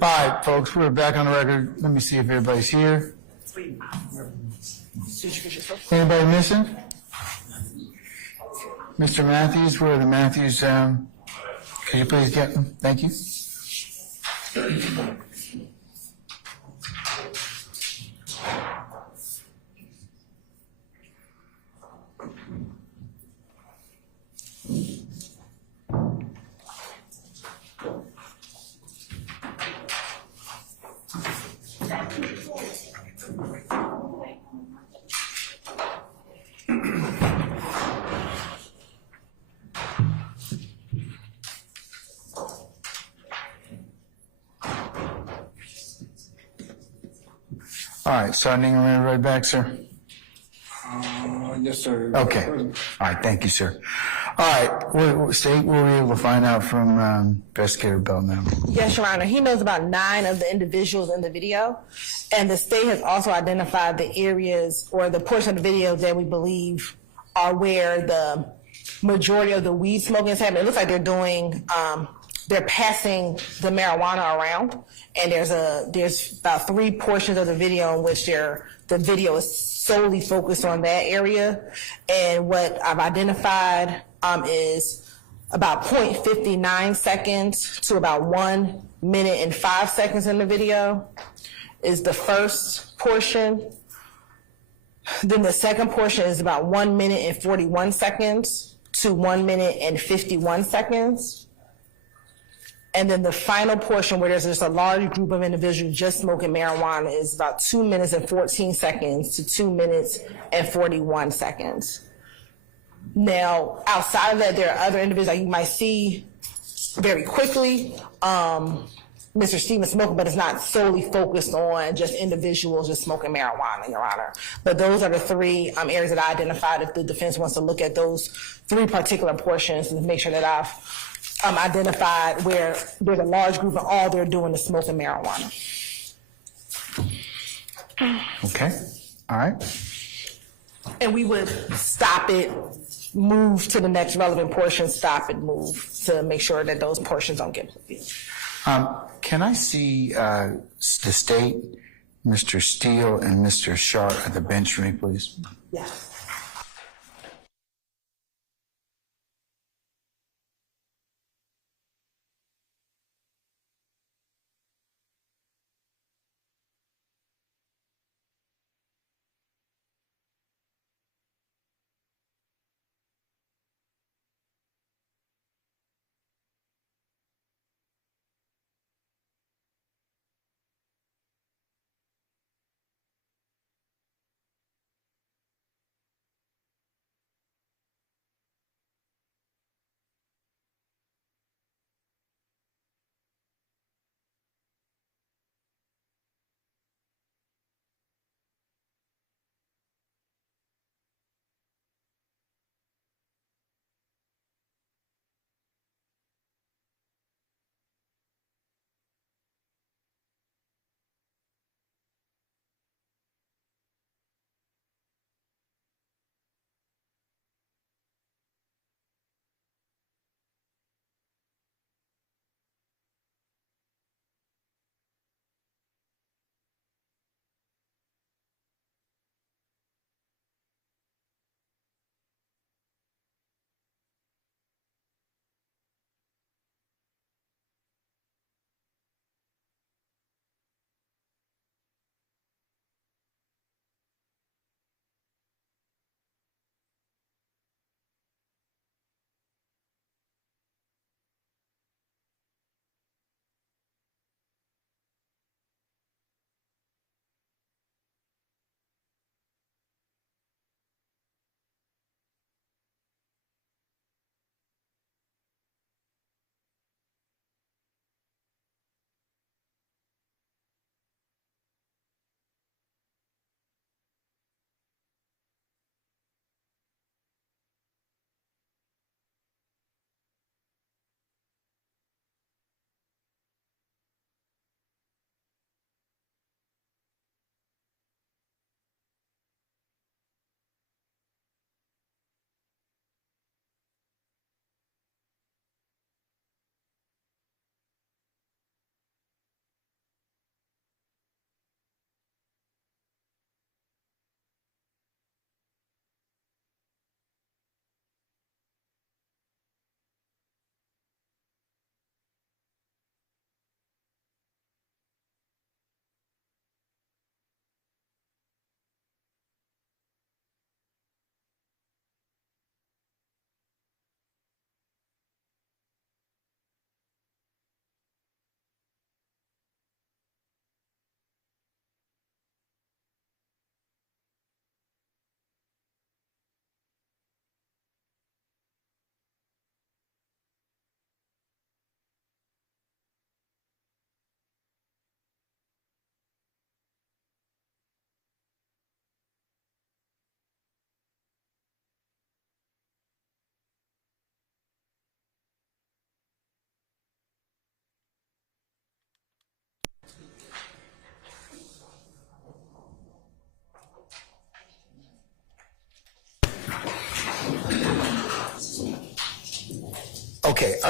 right, folks, we're back on the record. Let me see if everybody's here. Anybody missing? Mr. Matthews, where are the Matthews? Can you please get them? Thank you. All right, starting right back, sir. Yes, sir. Okay. All right, thank you, sir. All right, State, what were we able to find out from Investigator Bell now? Yes, Your Honor. He knows about 9 of the individuals in the video, and the state has also identified the areas or the portion of the video that we believe are where the majority of the weed smoking is happening. It looks like they're doing, they're passing the marijuana around, and there's about 3 portions of the video in which the video is solely focused on that area. And what I've identified is about 0.59 seconds to about 1 minute and 5 seconds in the video is the first portion. Then the second portion is about 1 minute and 41 seconds to 1 minute and 51 seconds. And then the final portion, where there's just a large group of individuals just smoking marijuana, is about 2 minutes and 14 seconds to 2 minutes and 41 seconds. Now, outside of that, there are other individuals that you might see very quickly. Mr. Stevens smoking, but it's not solely focused on just individuals just smoking marijuana, Your Honor. But those are the 3 areas that I identified. If the defense wants to look at those 3 particular portions to make sure that I've identified where there's a large group and all they're doing is smoking marijuana. Okay, all right. And we would stop it, move to the next relevant portion, stop it, move to make sure that those portions don't get moved. Can I see the state, Mr. Steele and Mr. Sharp at the bench for me, please? Yes.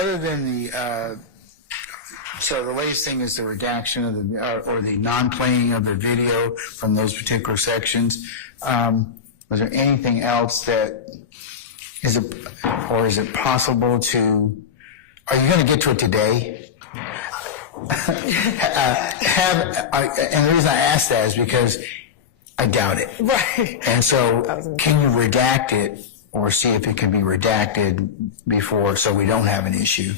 other than the, so the latest thing is the redaction of the, or the non-playing of the video from those particular sections. Was there anything else that, is it possible to, are you going to get to it today? And the reason I ask that is because I doubt it. Right. And so can you redact it or see if it can be redacted before, so we don't have an issue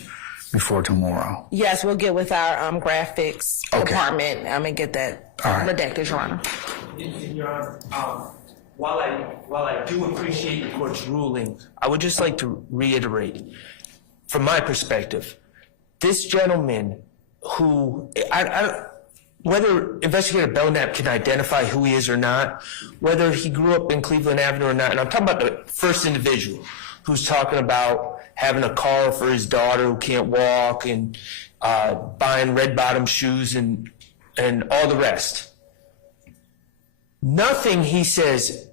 before tomorrow? Yes, we'll get with our graphics department and get that redacted, Your Honor. Your Honor, while I do appreciate the court's ruling, I would just like to reiterate, from my perspective, this gentleman who, whether Investigator Belknap can identify who he is or not, whether he grew up in Cleveland Avenue or not, and I'm talking about the first individual who's talking about having a car for his daughter who can't walk and buying red bottom shoes and all the rest. Nothing he says,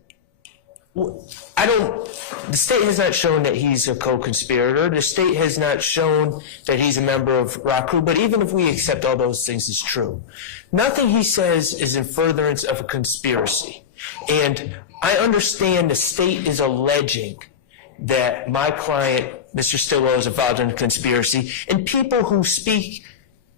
the state has not shown that he's a co-conspirator. The state has not shown that he's a member of Rock Crew, but even if we accept all those things as true, nothing he says is in furtherance of a conspiracy. And I understand the state is alleging that my client, Mr. Stillwell, is involved in a conspiracy, and people who speak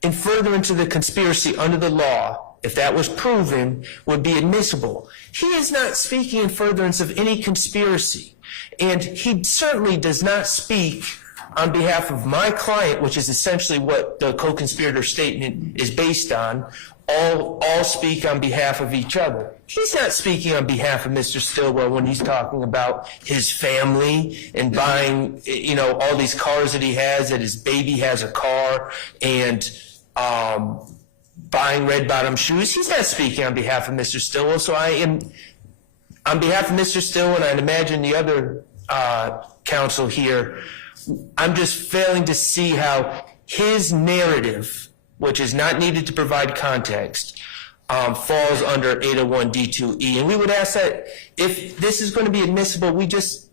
in furtherance of the conspiracy under the law, if that was proven, would be admissible. He is not speaking in furtherance of any conspiracy. And he certainly does not speak on behalf of my client, which is essentially what the co-conspirator statement is based on. All speak on behalf of each other. He's not speaking on behalf of Mr. Stillwell when he's talking about his family and buying, all these cars that he has, that his baby has a car, and buying red bottom shoes. He's not speaking on behalf of Mr. Stillwell. So I am, on behalf of Mr. Stillwell, and I'd imagine the other counsel here, I'm just failing to see how his narrative, which is not needed to provide context, falls under 801D2E. And we would ask that if this is going to be admissible, we just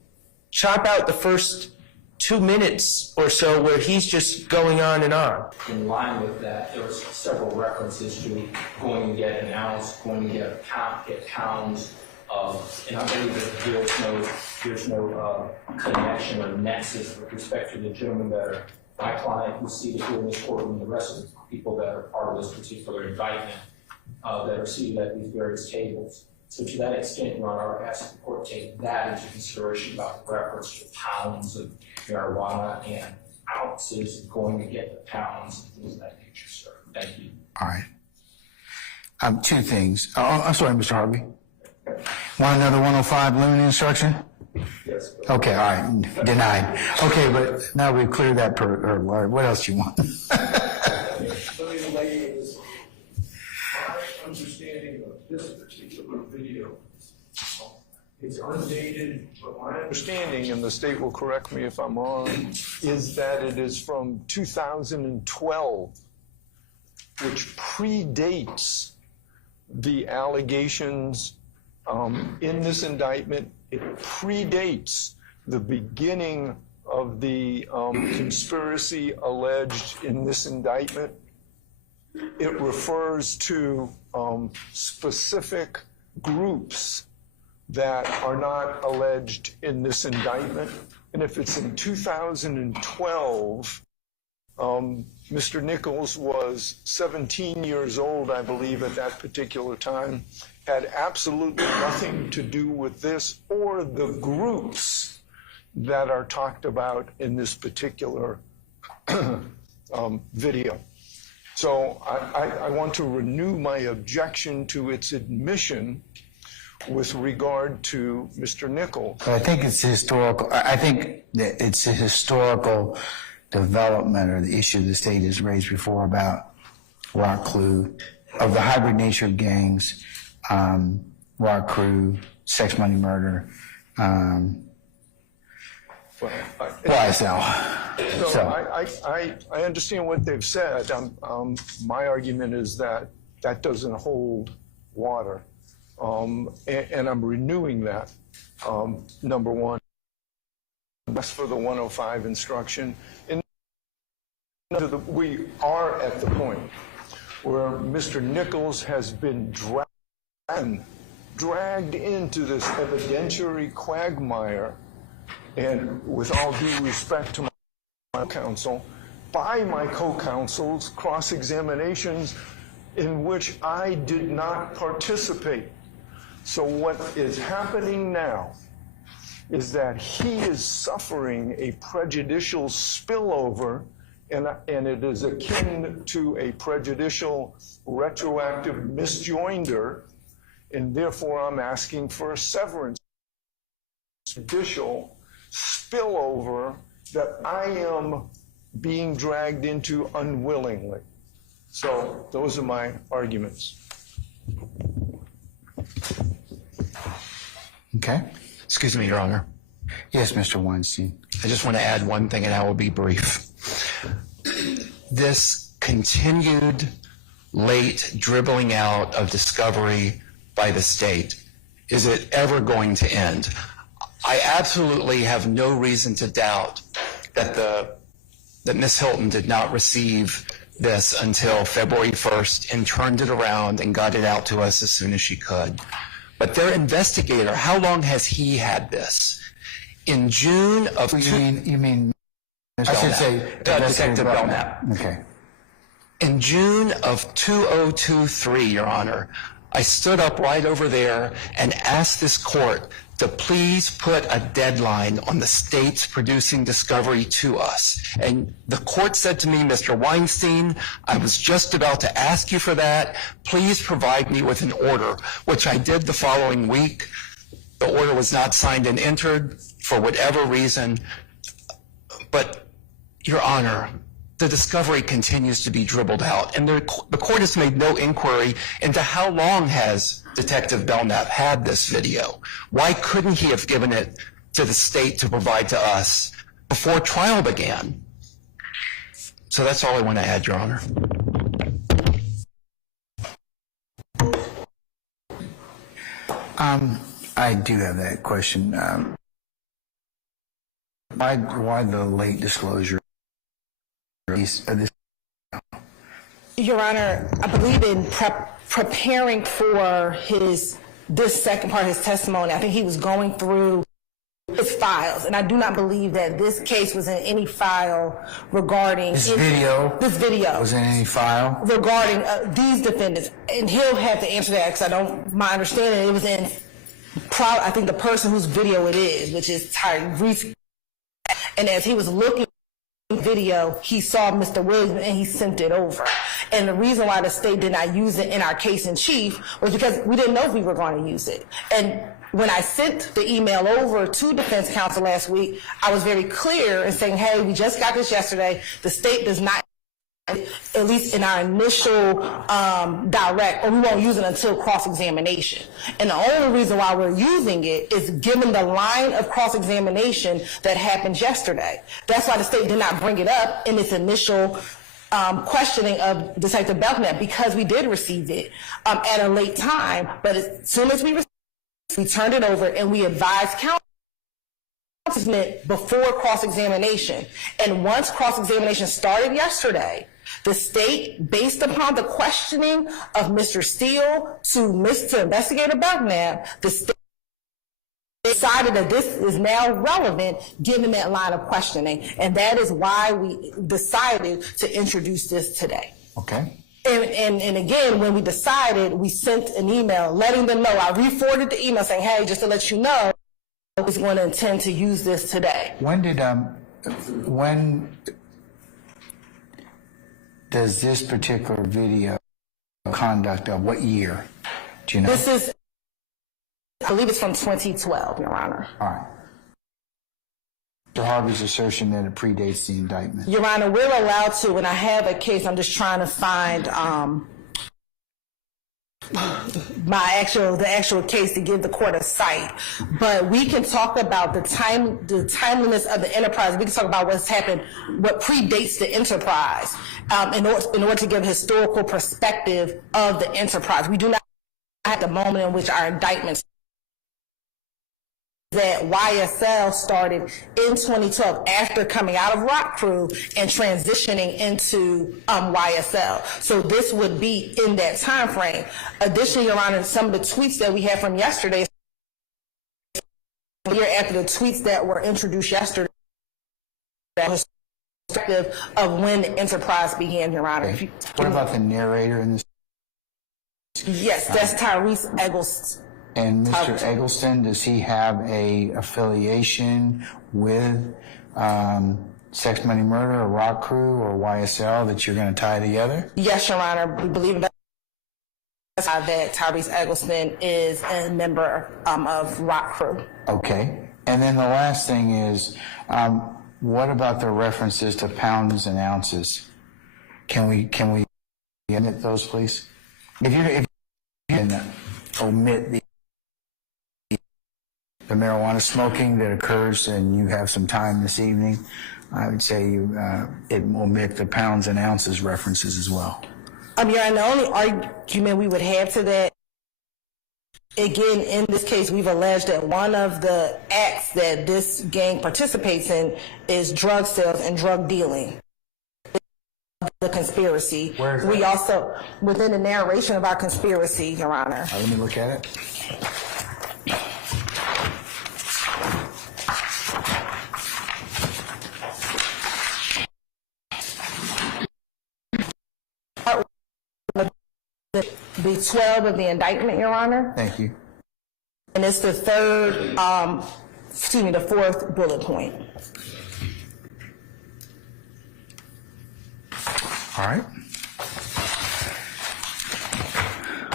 chop out the first 2 minutes or so where he's just going on and on. In line with that, there was several references to going to get an ounce, going to get pounds of, and I believe that there's no connection or nexus with respect to the gentlemen that are my client who's seated here in this courtroom and the rest of the people that are part of this particular indictment that are seated at these various tables. So to that extent, Your Honor, I would ask the court to take that into consideration about the reference to pounds of marijuana and ounces going to get the pounds and things of that nature, sir. Thank you. All right. Two things. I'm sorry, Mr. Harvey. Want another 105 limiting instruction? Yes. Okay, all right. Denied. Okay, but now we've cleared that what else do you want? My understanding of this particular video, it's undated, but my understanding, and the state will correct me if I'm wrong, is that it is from 2012, which predates the allegations in this indictment. It predates the beginning of the conspiracy alleged in this indictment. It refers to specific groups that are not alleged in this indictment. And if it's in 2012, Mr. Nichols was 17 years old, I believe, at that particular time, had absolutely nothing to do with this or the groups that are talked about in this particular video. So I want to renew my objection to its admission with regard to Mr. Nichols. I think it's historical. I think that it's a historical development or the issue the state has raised before about Rock Crew, of the hybrid nature of gangs, Rock Crew, sex, money, murder, YSL. So I understand what they've said. My argument is that that doesn't hold water. And I'm renewing that, number one. That's for the 105 instruction. we are at the point where Mr. Nichols has been dragged into this evidentiary quagmire, and with all due respect to my counsel, by my co-counsel's cross-examinations in which I did not participate. So what is happening now is that he is suffering a prejudicial spillover, and it is akin to a prejudicial retroactive misjoinder, and therefore I'm asking for a severance. Judicial spillover that I am being dragged into unwillingly. So those are my arguments. Okay. Excuse me, Your Honor. Yes, Mr. Weinstein. I just want to add one thing, and I will be brief. This continued late dribbling out of discovery by the state, is it ever going to end? I absolutely have no reason to doubt that Ms. Hilton did not receive this until February 1st and turned it around and got it out to us as soon as she could. But their investigator, how long has he had this? In June of... You mean I should say Detective Belknap. Okay. In June of 2023, Your Honor, I stood up right over there and asked this court to please put a deadline on the state's producing discovery to us. And the court said to me, Mr. Weinstein, I was just about to ask you for that. Please provide me with an order, which I did the following week. The order was not signed and entered for whatever reason. But, Your Honor, the discovery continues to be dribbled out, and the court has made no inquiry into how long has Detective Belknap had this video. Why couldn't he have given it to the state to provide to us before trial began? So that's all I want to add, Your Honor. I do have that question. Why the late disclosure? Your Honor, I believe in preparing for this second part of his testimony, I think he was going through his files, and I do not believe that this case was in any file regarding This video was in any file regarding these defendants, and he'll have to answer that because my understanding it was in I think the person whose video it is, which is Tyrese, and as he was looking video, he saw Mr. Willis and he sent it over. And the reason why the state did not use it in our case in chief was because we didn't know if we were going to use it. And when I sent the email over to defense counsel last week, I was very clear in saying, hey, we just got this yesterday. The state does not, at least in our initial direct, or we won't use it until cross-examination. And the only reason why we're using it is given the line of cross-examination that happened yesterday. That's why the state did not bring it up in its initial questioning of Detective Belknap, because we did receive it at a late time. But as soon as we turned it over and we advised counsel before cross-examination. And once cross-examination started yesterday, the state, based upon the questioning of Mr. Steele to Investigator Belknap, the state decided that this is now relevant given that line of questioning. And that is why we decided to introduce this today. Okay. And again, when we decided, we sent an email letting them know. I re-forwarded the email saying, hey, just to let you know, I was going to intend to use this today. When does this particular video conduct of what year? Do you know? This is, I believe it's from 2012, Your Honor. All right. Mr. Harvey's assertion that it predates the indictment. Your Honor, we're allowed to, when I have a case, I'm just trying to find the actual case to give the court a cite. But we can talk about the timeliness of the enterprise. We can talk about what's happened, what predates the enterprise, in order to give historical perspective of the enterprise. We do not have the moment in which our indictments that YSL started in 2012 after coming out of Rock Crew and transitioning into YSL. So this would be in that time frame. Additionally, Your Honor, some of the tweets that we had from yesterday, a year after the tweets that were introduced yesterday, that was perspective of when the enterprise began, Your Honor. Okay. What about the narrator in this? Yes, that's Tyrese Eggleston. And Mr. Eggleston, does he have a affiliation with Sex Money Murder or Rock Crew or YSL that you're going to tie together? Yes, Your Honor. We believe that Tyrese Eggleston is a member of Rock Crew. Okay. And then the last thing is, what about the references to pounds and ounces? Can we omit those, please? If you can omit the marijuana smoking that occurs and you have some time this evening, I would say it will omit the pounds and ounces references as well. Your Honor, the only argument we would have to that, again, in this case, we've alleged that one of the acts that this gang participates in is drug sales and drug dealing. The conspiracy. Where is that? We also, within the narration of our conspiracy, Your Honor. Let me look at it. The 12 of the indictment, Your Honor. Thank you. And it's the the fourth bullet point. All right.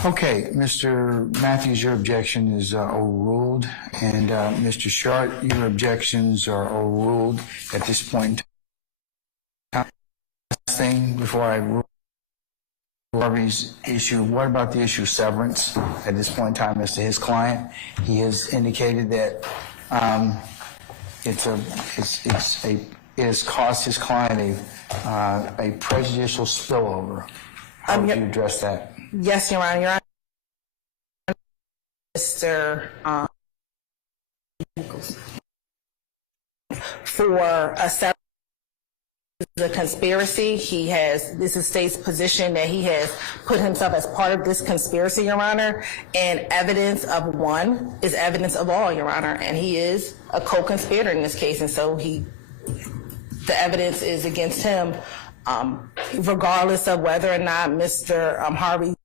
Okay, Mr. Matthews, your objection is overruled, and Mr. Short, your objections are overruled at this point. Last thing before I rule Harvey's issue, what about the issue of severance at this point in time as to his client? He has indicated that it has caused his client a prejudicial spillover. How would you address that? Yes, Your Honor. Your Honor, Mr. For a severance, the conspiracy, this is state's position that he has put himself as part of this conspiracy, Your Honor, and evidence of one is evidence of all, Your Honor, and he is a co-conspirator in this case, and so the evidence is against him, regardless of whether or not Mr. Harvey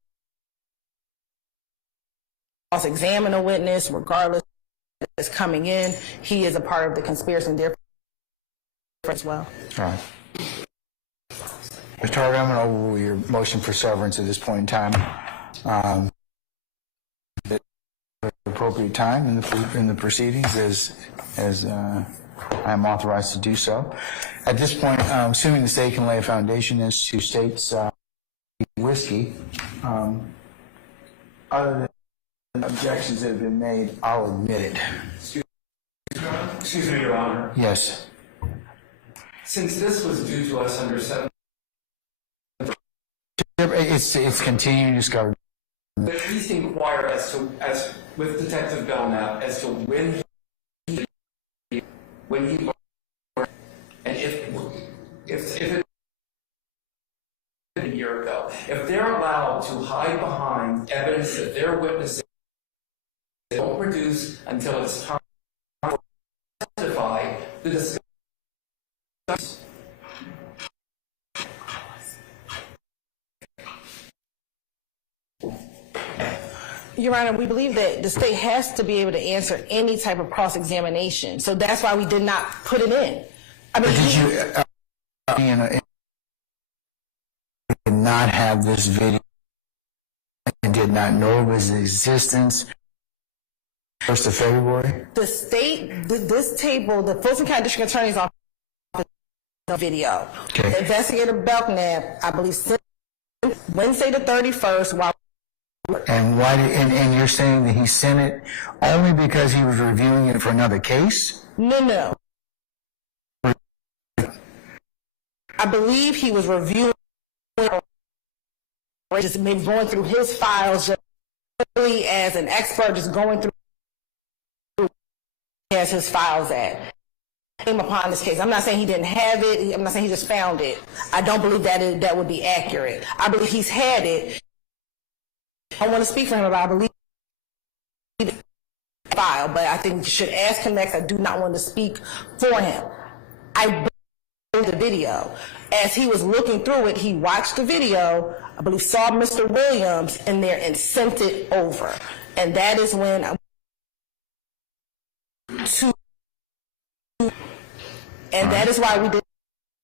cross-examine a witness, regardless of what's coming in, he is a part of the conspiracy and therefore as well. All right. Mr. Harvey, I'm going to overrule your motion for severance at this point in time. At the appropriate time in the proceedings as I am authorized to do so. At this point, assuming the state can lay a foundation as to state's whiskey, other than objections that have been made, I'll admit it. Excuse me, Your Honor. As Since this was due to us under 7, it's continuing discovery. but please inquire as with Detective Belknap as to when he learned, and if it a year ago, if they're allowed to hide behind evidence that their witnesses don't produce until it's time to testify, the discussion. Your Honor, we believe that the state has to be able to answer any type of cross-examination, so that's why we did not put it in. I mean, Did you did not have this video and did not know of its existence 1st of February? the state, this table, the Fulton County District Attorney's Office video. Okay. Investigator Belknap, I believe, sent Wednesday the 31st while. And why did, and you're saying that he sent it only because he was reviewing it for another case? No. I believe he was reviewing, just maybe going through his files just really as an expert, just going through has his files at. Came upon this case. I'm not saying he didn't have it. I'm not saying he just found it. I don't believe that would be accurate. I believe he's had it. I don't want to speak for him, but I believe file. But I think you should ask him next. I do not want to speak for him. I believe the video. As he was looking through it, he watched the video. I believe saw Mr. Williams in there and sent it over. And that is when and that is why we did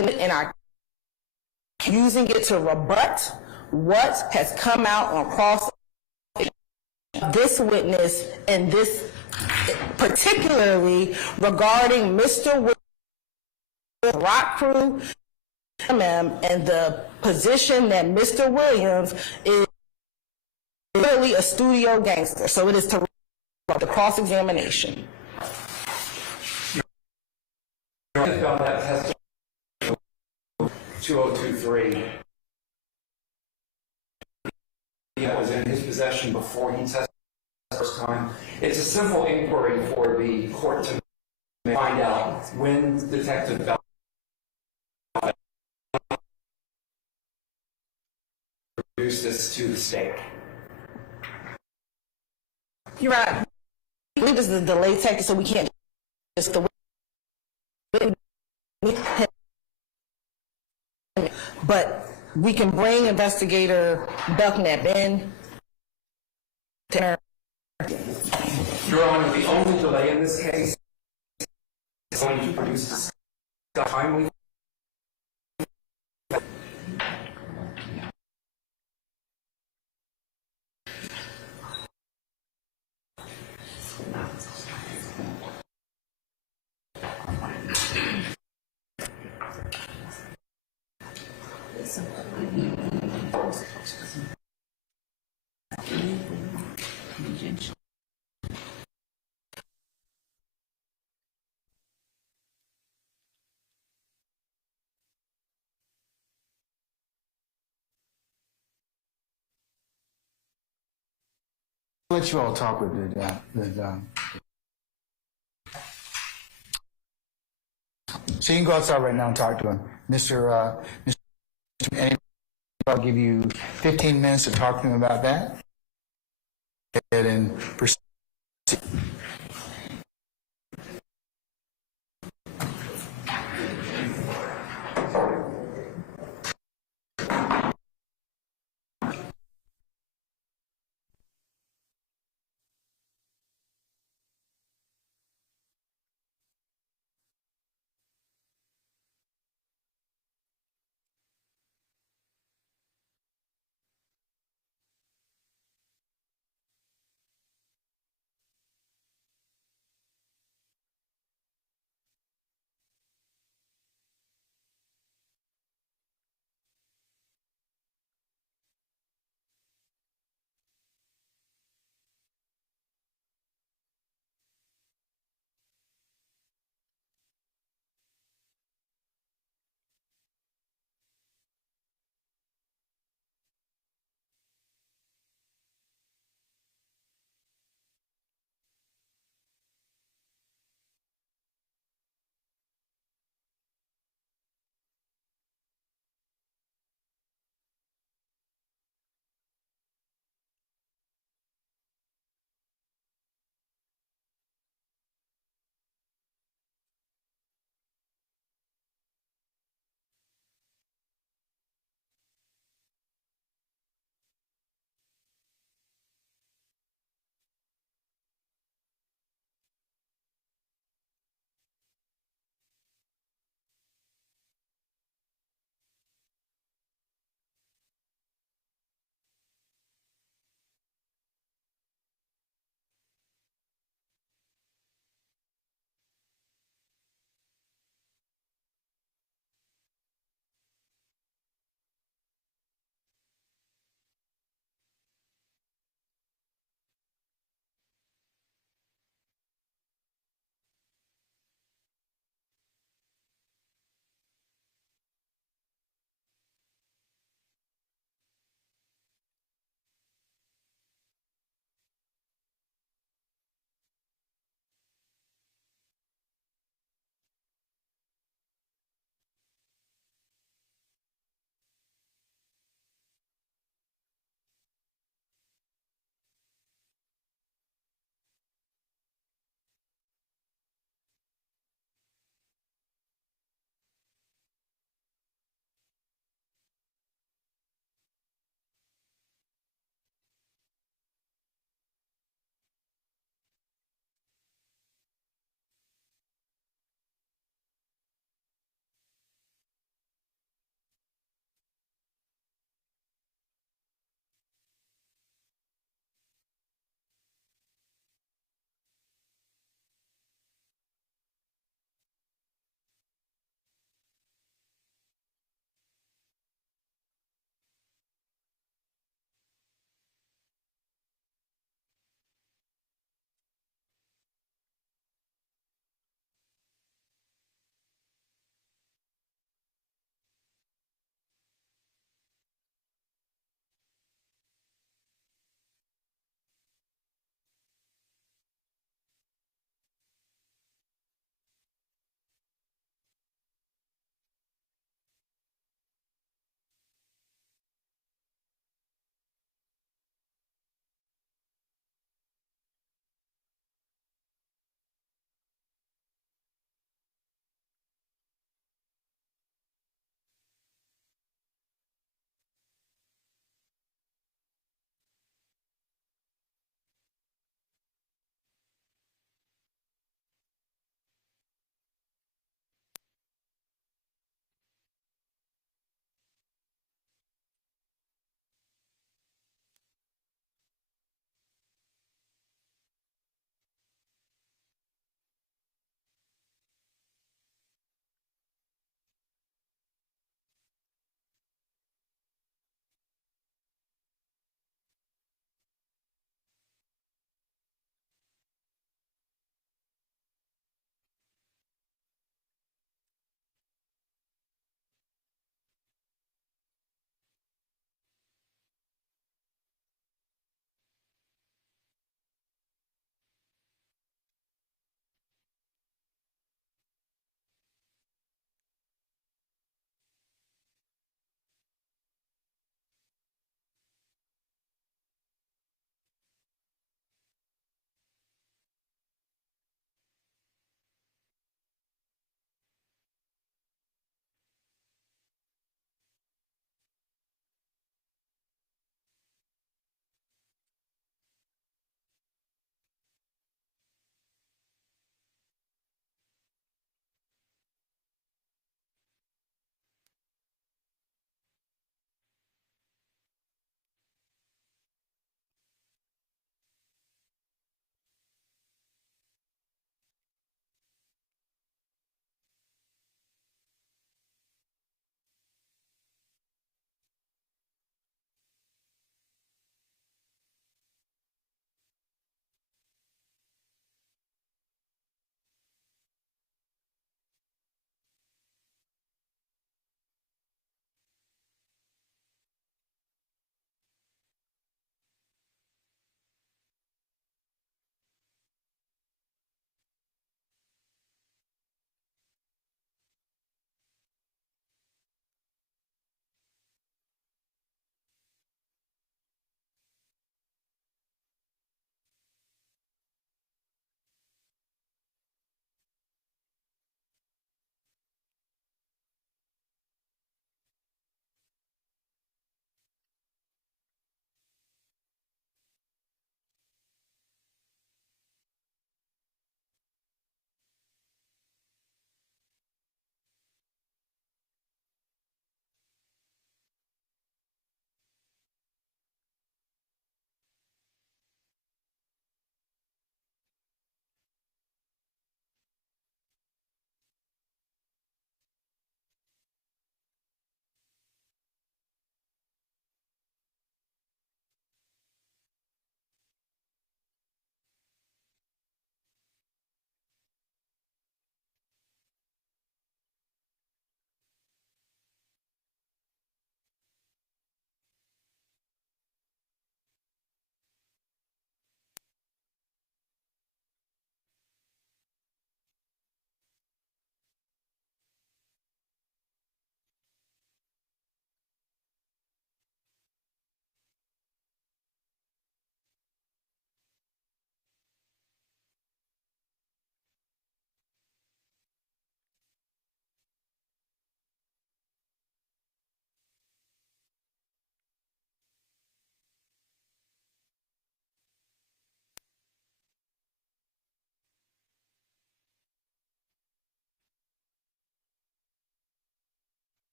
it in our using it to rebut what has come out on cross this witness and this particularly regarding Mr. Williams, rock crew, and the position that Mr. Williams is really a studio gangster. So it is to the cross-examination. On that testimony 2023 that was in his possession before he testified the first time. It's a simple inquiry for the court to find out when Detective Bell produced this to the state. You're right. I believe this is a delay tactic, so we can't just the but we can bring investigator Belknap in. Your Honor, the only delay in this case is going to produce a timely. I'll let you all talk with so you can go outside right now and talk to him. Mr. I'll give you 15 minutes to talk to him about that. And proceed.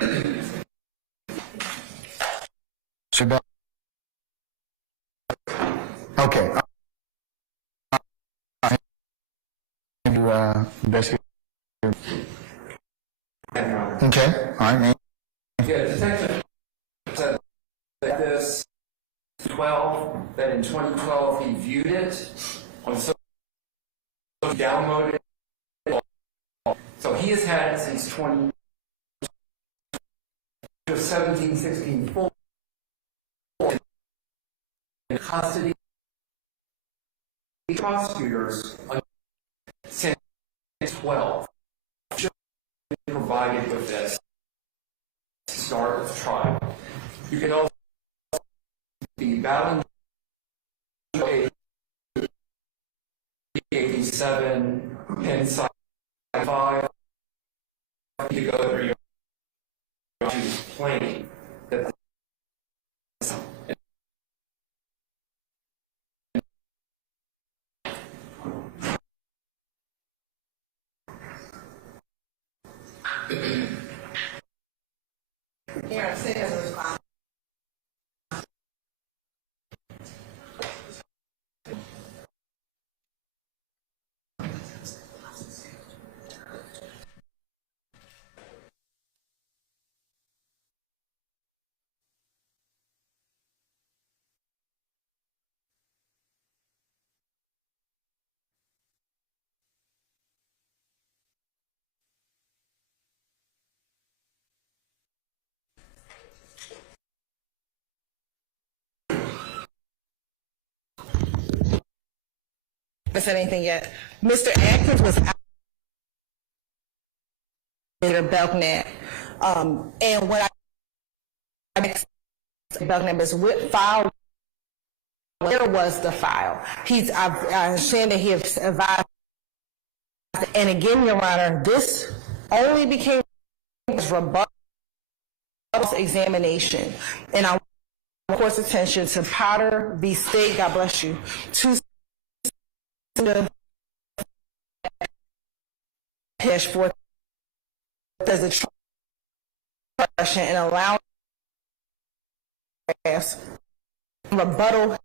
Okay. Investigate. Okay, all right, man. Yeah, detective said that this 12, that in 2012 he viewed it on social, downloaded it. So he has had it since 17, 16, full in custody. Prosecutors since 12 should be provided with this to start with the trial. You can also be battling 87 inside 5 to go through your plain that Here, say as a response. I haven't said anything yet. Mr. Atkins was out Belknap. And what I Belknap is what file, where was the file? I understand that he has advised, and again, Your Honor, this only became rebuttal examination. And I want to call court's attention to Potter v. State, God bless you, for there's a question and allow rebuttal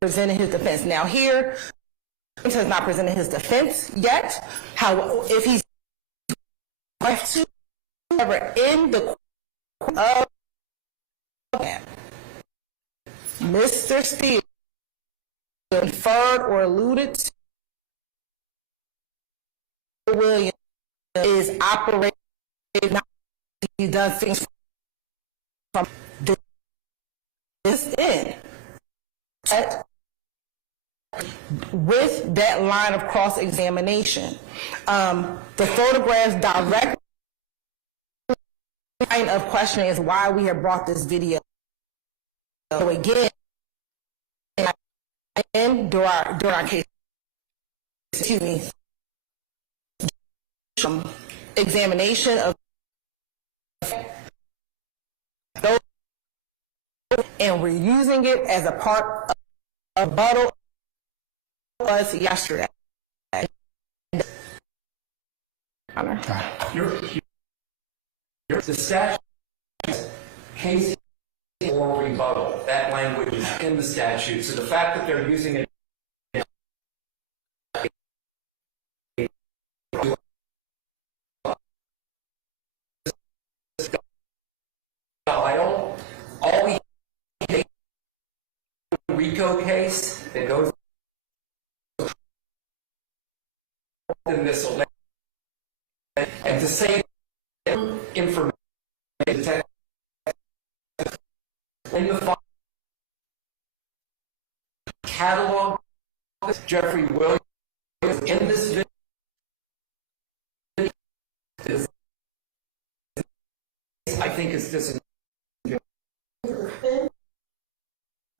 presenting his defense. Now here, he has not presented his defense yet. How if he's left to ever in the of Mr. Steele inferred or alluded to Williams is operating, he does things from this end. With that line of cross-examination, the photographs directly line of questioning is why we have brought this video. So again, during our case, examination of those, and we're using it as a part of rebuttal was yesterday. Honor. The statute case or rebuttal. That language is in the statute. So the fact that they're using it all we RICO case that goes in this election, and to say information in the catalog, Jeffrey Williams in this video, I think is disingenuous.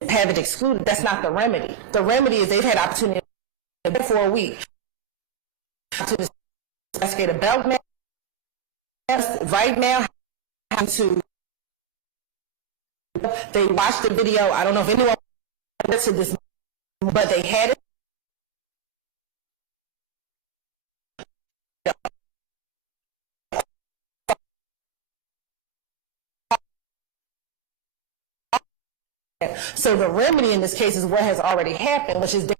Have it excluded. That's not the remedy. The remedy is they've had opportunity for a week to investigate a Belknap. Right now, they watched the video. I don't know if anyone listened to this, but they had it. So the remedy in this case is what has already happened, which is do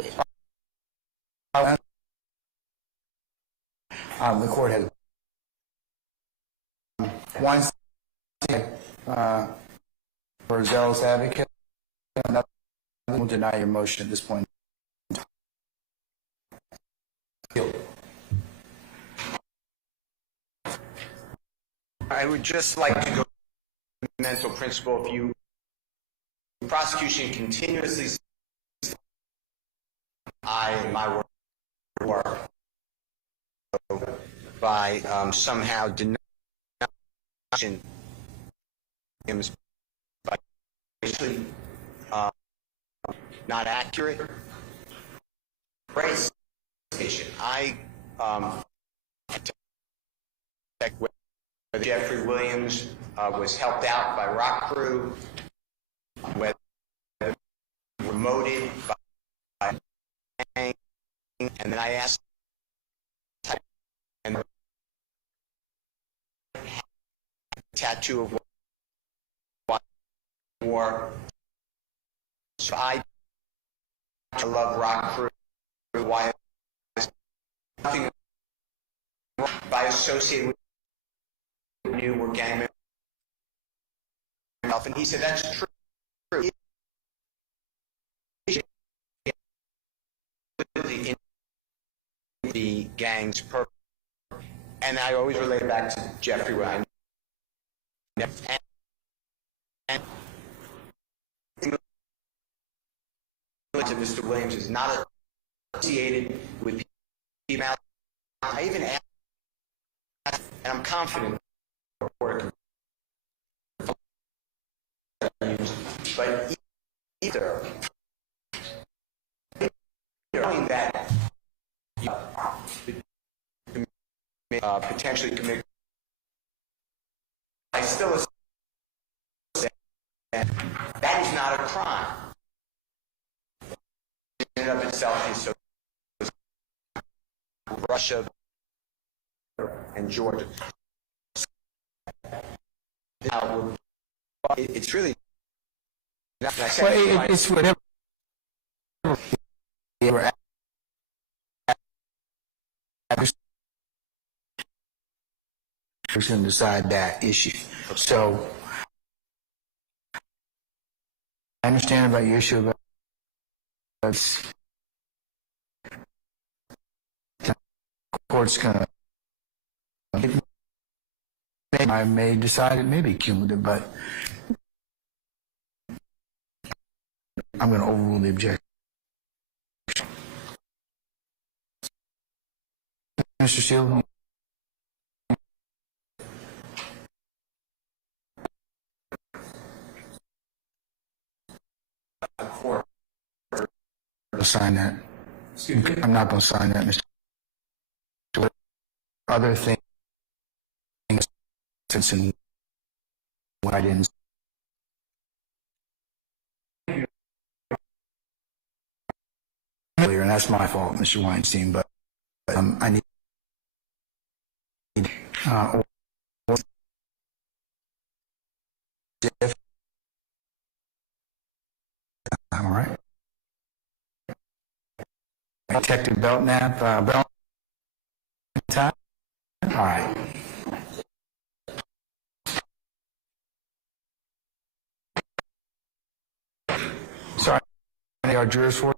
it. The court has Weinstein, for zealous advocate. Nothing will deny your motion at this point. I would just like to go to the mental principle. If you prosecution continuously in my work by somehow denying him by actually not accurate. Race station. I whether Jeffrey Williams was helped out by Rock Crew, whether promoted by and then I asked and tattoo of what war. So I love Rock Crew. Why nothing by associating with you were gang members. And he said that's true. The gang's purpose, and I always relate it back to Jeffrey Wayne. And to Mr. Williams is not associated with female. I even asked, and I'm confident, but either knowing that potentially commit, I still say that is not a crime. In and of itself is so Russia and Georgia. Now, it's really it's whatever. Person decide that issue. So I understand about your issue about the court's gonna. I may decide it may be cumulative, but I'm going to overrule the objection. Mr. Steele. Sign that. I'm not going to sign that, Mr. Other things in what I didn't. Earlier, and that's my fault, Mr. Weinstein. But I need. All right. Detective Belknap, time. All right. Sorry, our jurors for.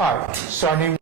All right, so I need.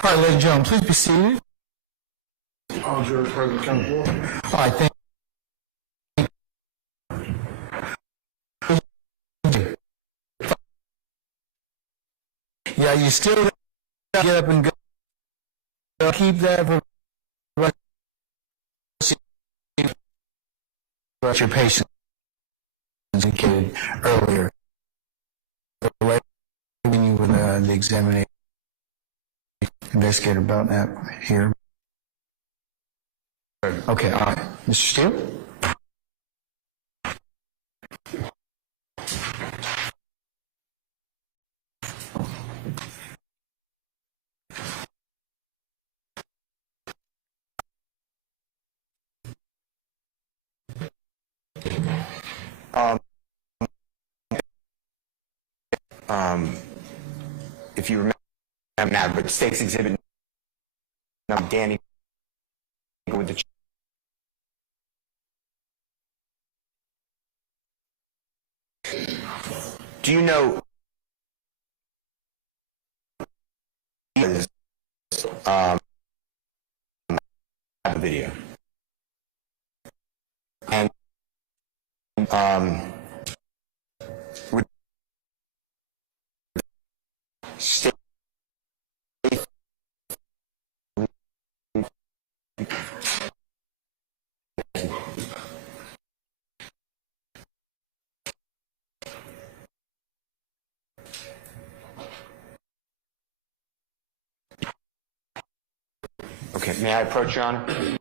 All right, ladies and gentlemen, please be seated. All jurors present, count four. All right, thank you. Yeah, you still gotta get up and go. Keep that for your patients indicated earlier. Relating you with the examination investigator about that here. Okay, all right. Mr. Steele? If you remember now, but State's Exhibit Danny with the do you know the video and would State Okay, may I approach, Your Honor?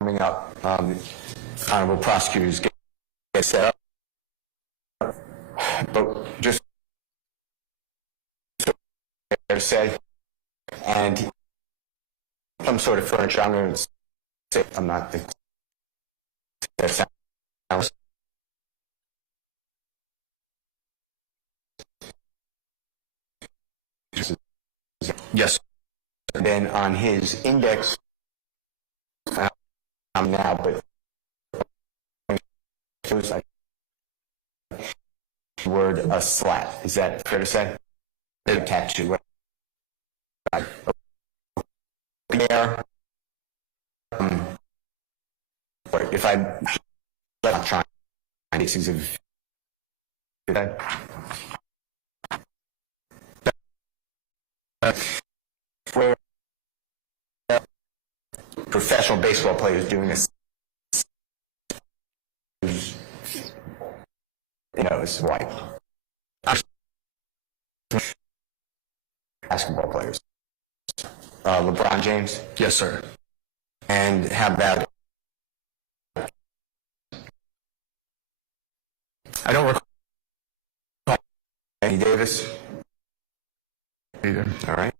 Coming up, honorable prosecutors get set up, but just to say, and some sort of furniture. I'm going to say I'm not the. That sounds. Yes. And then on his index, now, but it was like the word a slat. Is that fair to say? Attached to what? There. If I let try cases of where professional baseball players doing this, it's white. Basketball players. LeBron James? Yes, sir. And how about I don't recall. Anthony Davis? Either. All right.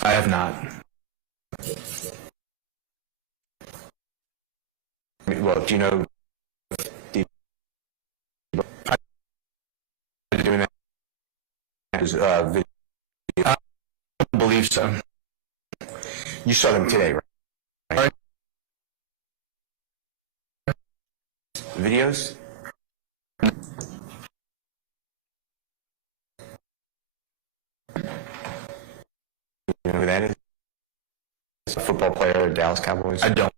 I have not. Well, do you know doing that? Video? I don't believe so. You saw them today, right? Videos? football player, Dallas Cowboys? I don't.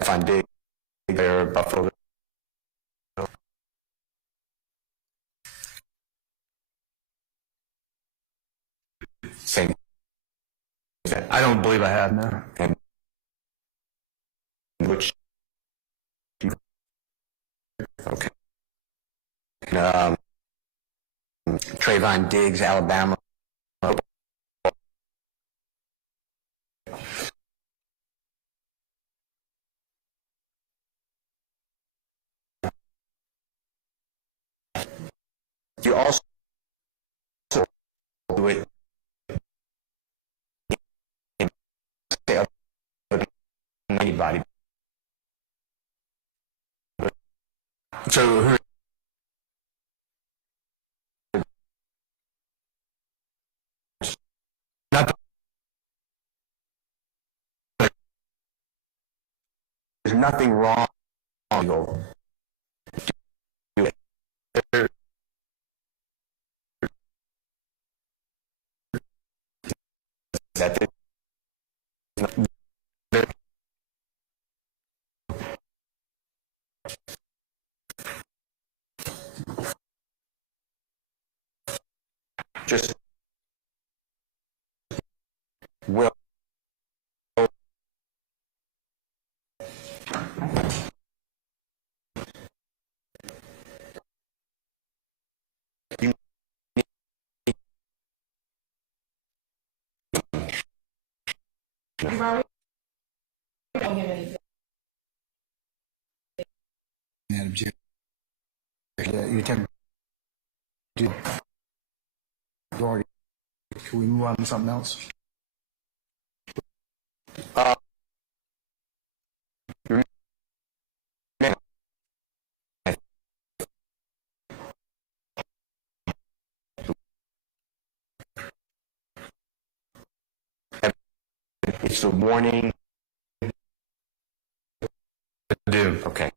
Find Big Bear, Buffalo. Same. I don't believe I have, no. And which? Okay. Trayvon Diggs, Alabama. You also do it in anybody. So who? Not There's nothing wrong. That just will. You tend to already. Can we move on to something else? It's a warning. I do. Okay.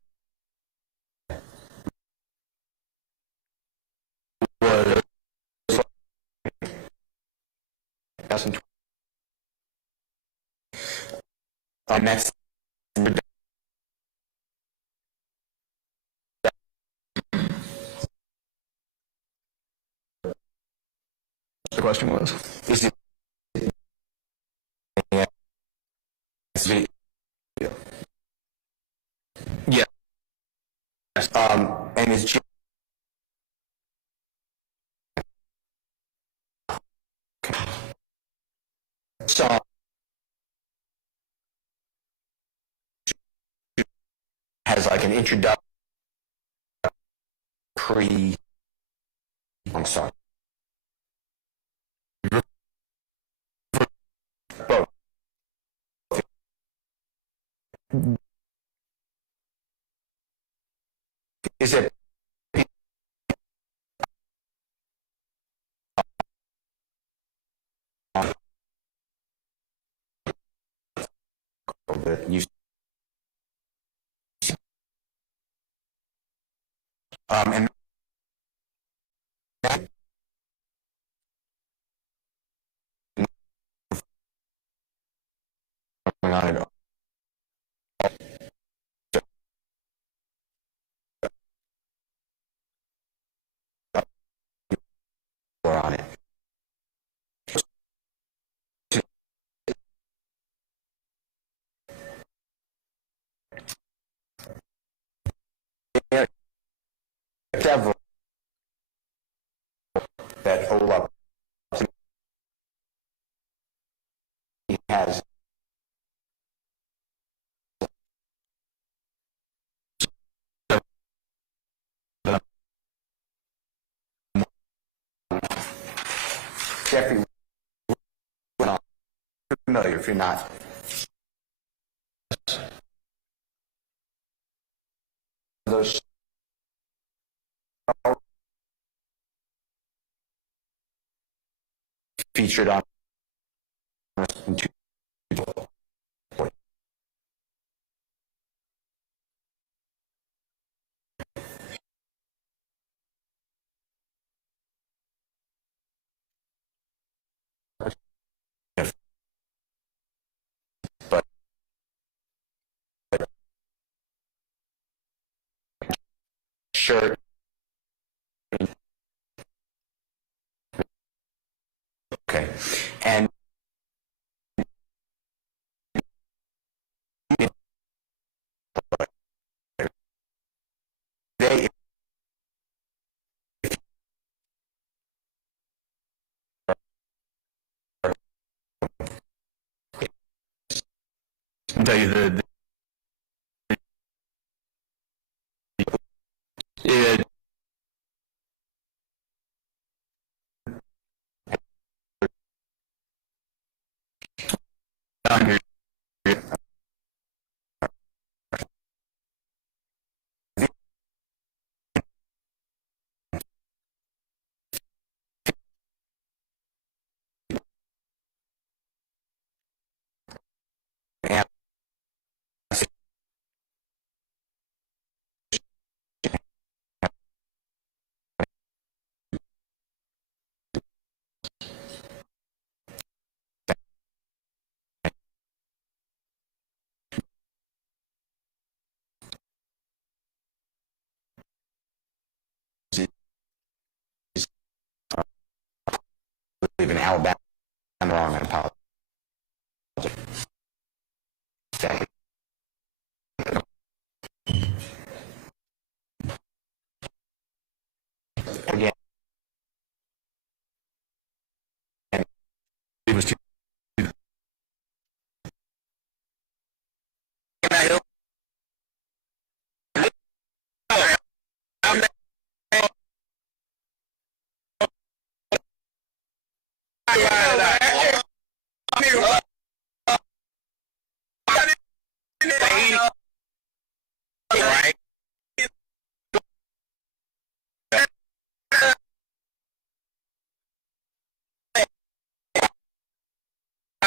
And that's The question was. is it Yeah. and it's just so has like an introduction I'm sorry. Both. Is it you and going on it. On it. There are several that hold up. He has Jeffrey, familiar if you're not. Those featured on shirt. Okay. And they I'll tell you yeah, live in Alabama. I'm wrong. I apologize. Again, it was too.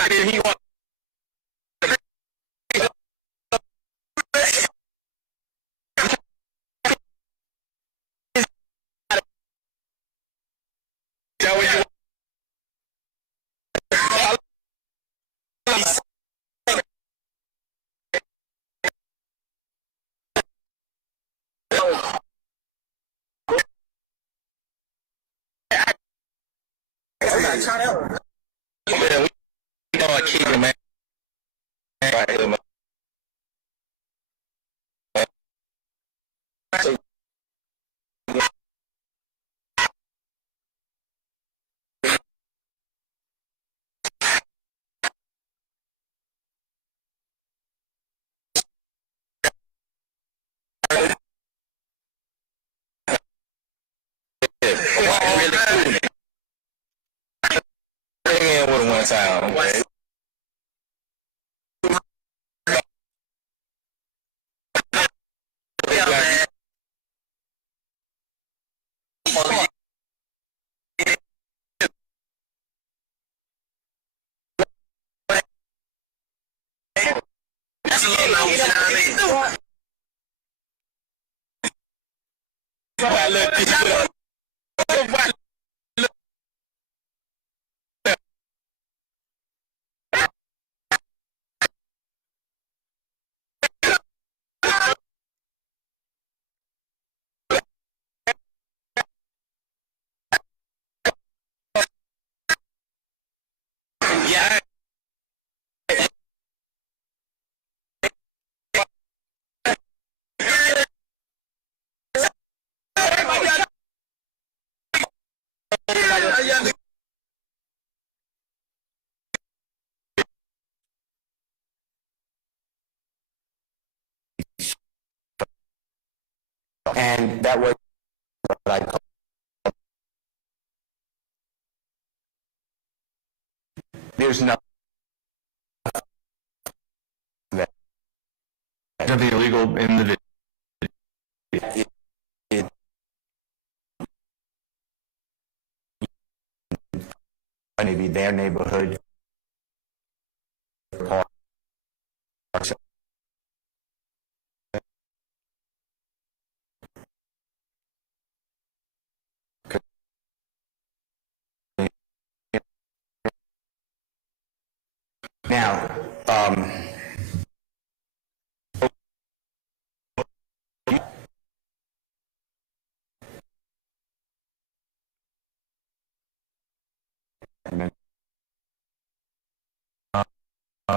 He wants yeah, we gonna keep him, man. Right here, man. Really cool. Bring in with him one time, man. Yeah. And that was what I call. There's no. Nothing illegal in the video. Maybe their neighborhood. Now,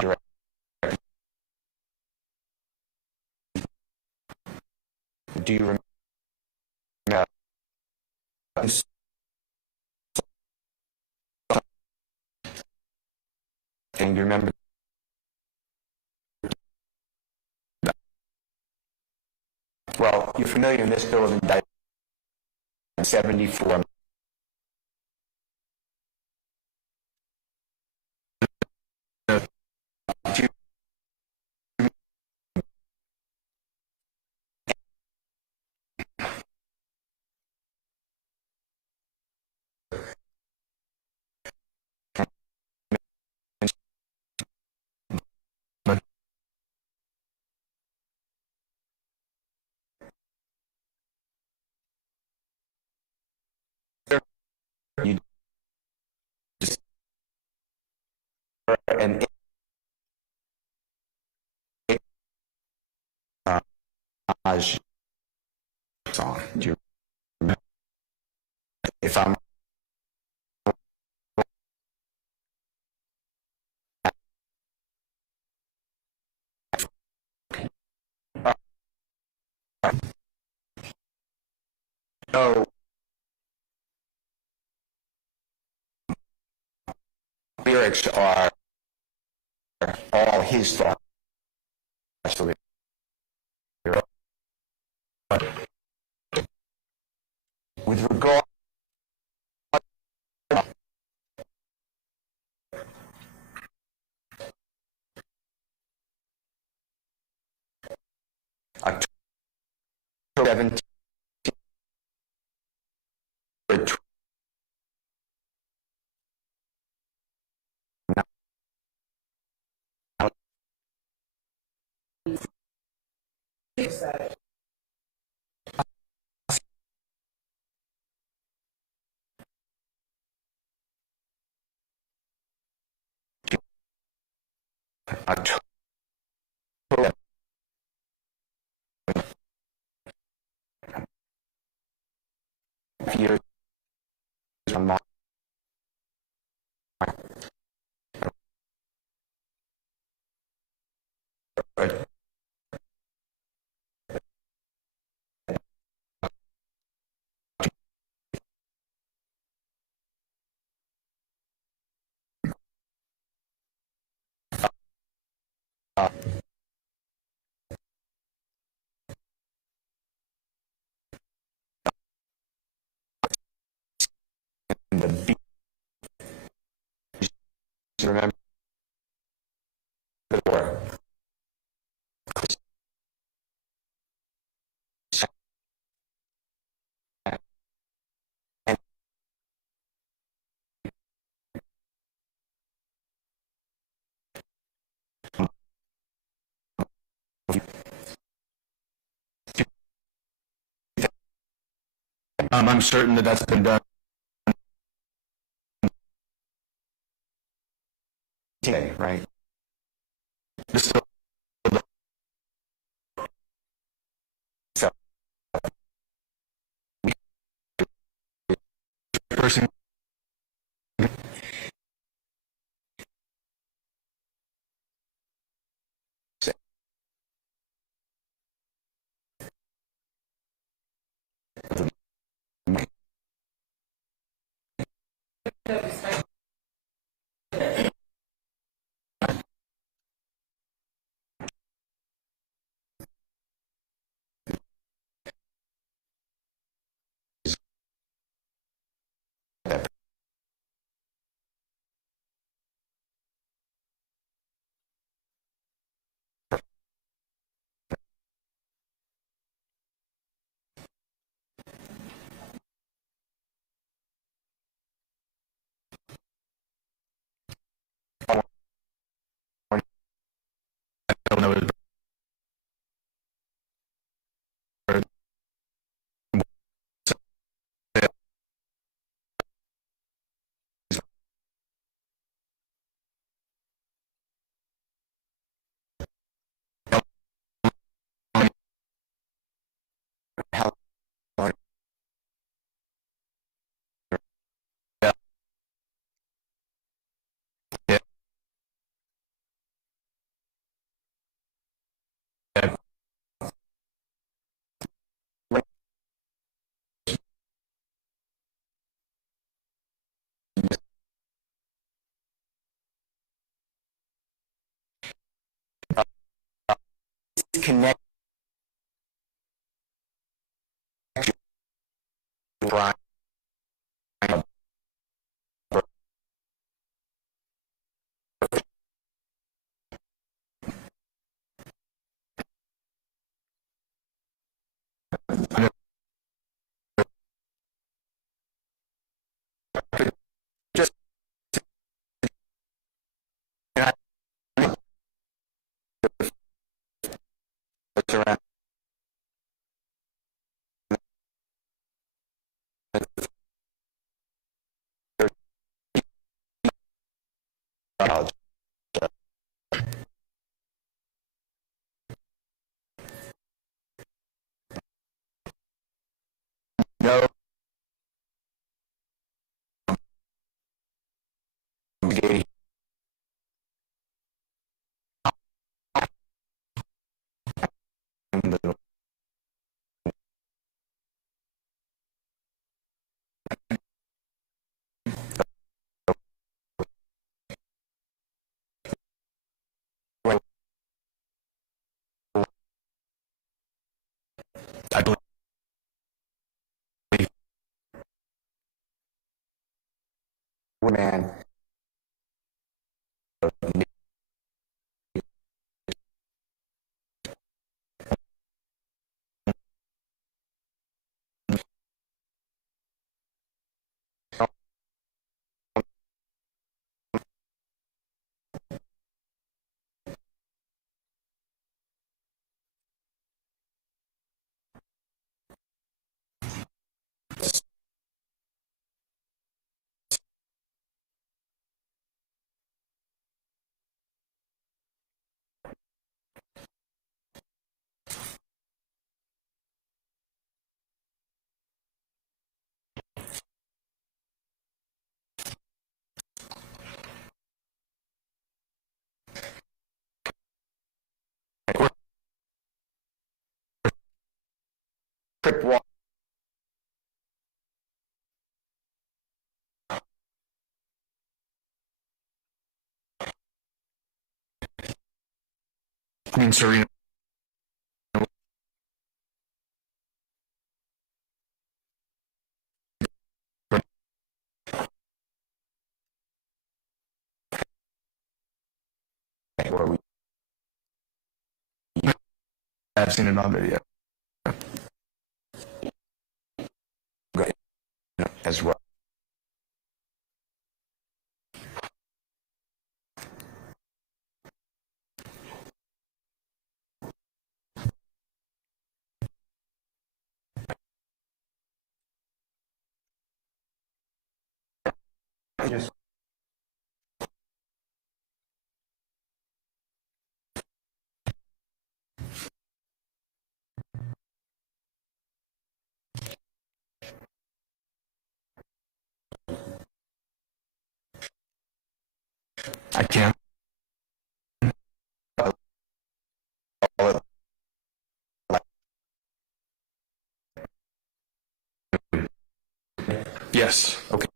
Do you remember? Can you remember? Well, you're familiar in this bill of indictment 74. You just and song. Do you remember? If I'm no lyrics are all his thoughts. Actually, with regard October 17th, October years on my the beat. Remember the word. I'm certain that that's been done today, right? This is so person Connect Brian. Just around. No. I believe man. Trip walk. Queen Serena. What are we? I've seen it on video. Good. As well. Yes. I can't. Yes. Okay.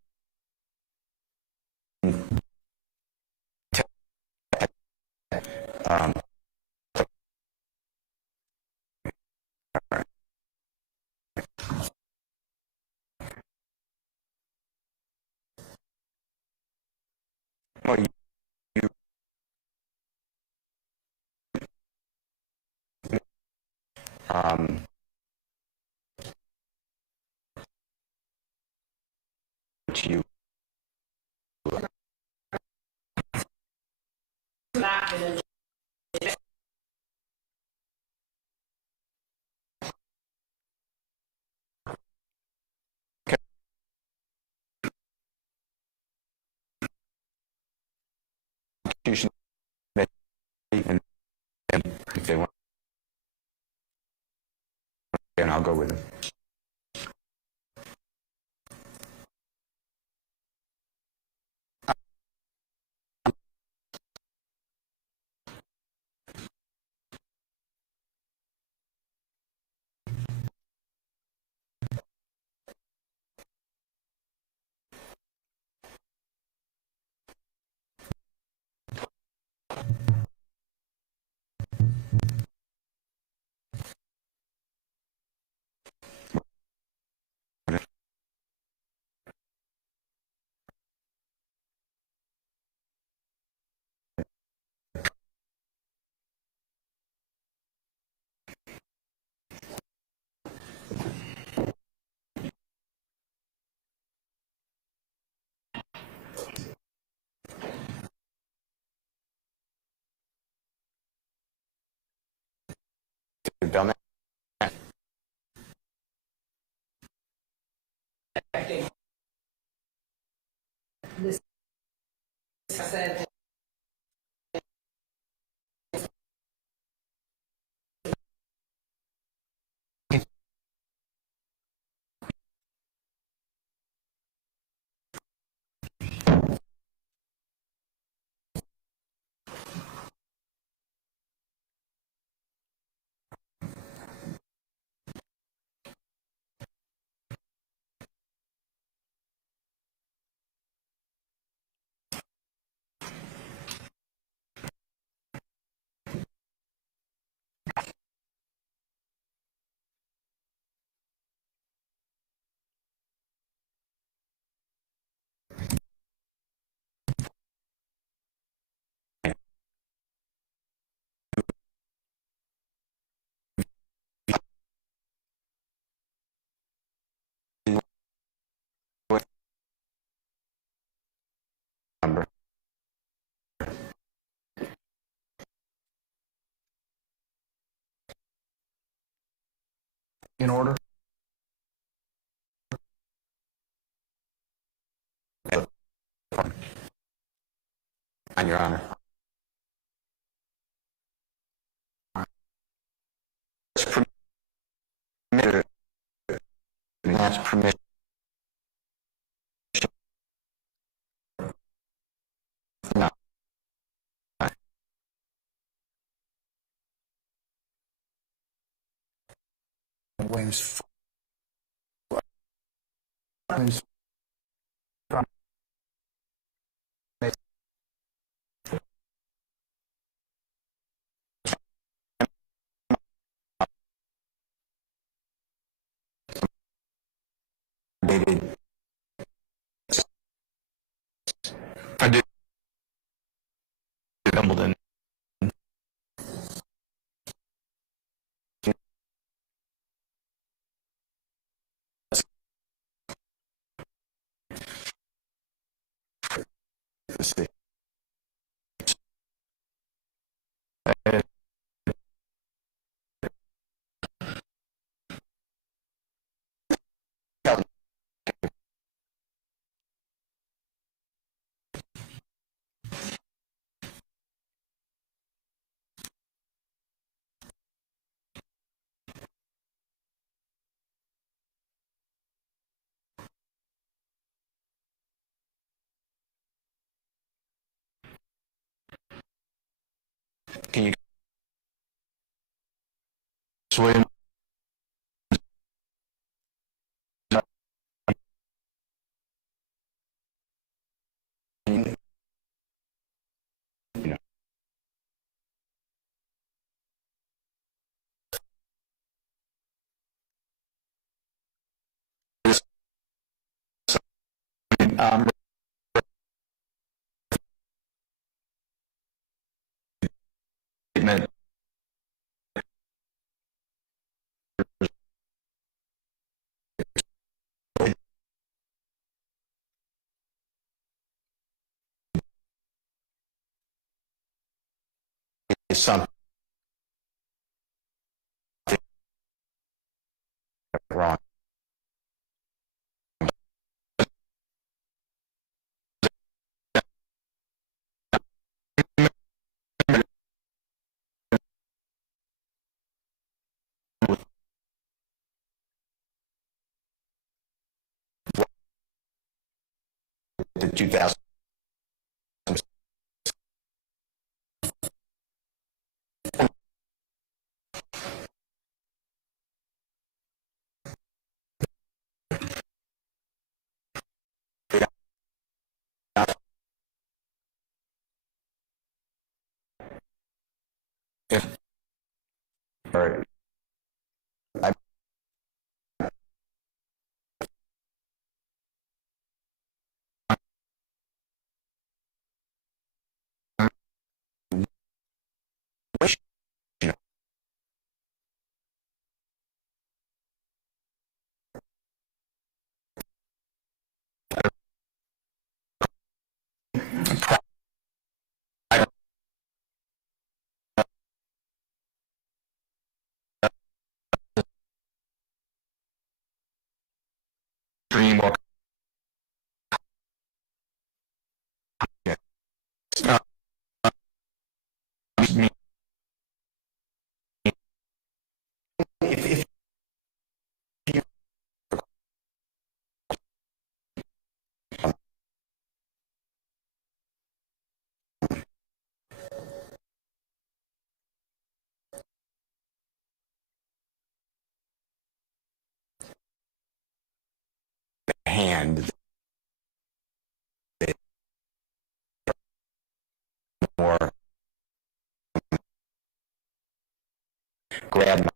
Um, well, you um, you Constitution, and if they want, then I'll go with them. Belknap. This said Number. In order? On your honor. Permitted. That's permission. No. Wayne's. Dated. I did. Wimbledon. Let's see. Can you swim? Um, something wrong. The 2000. All right. If you hand or grab my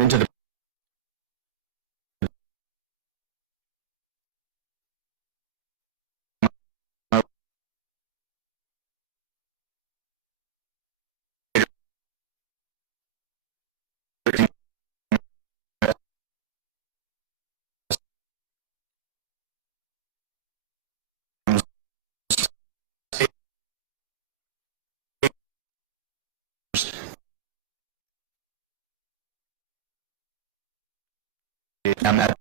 into the I'm not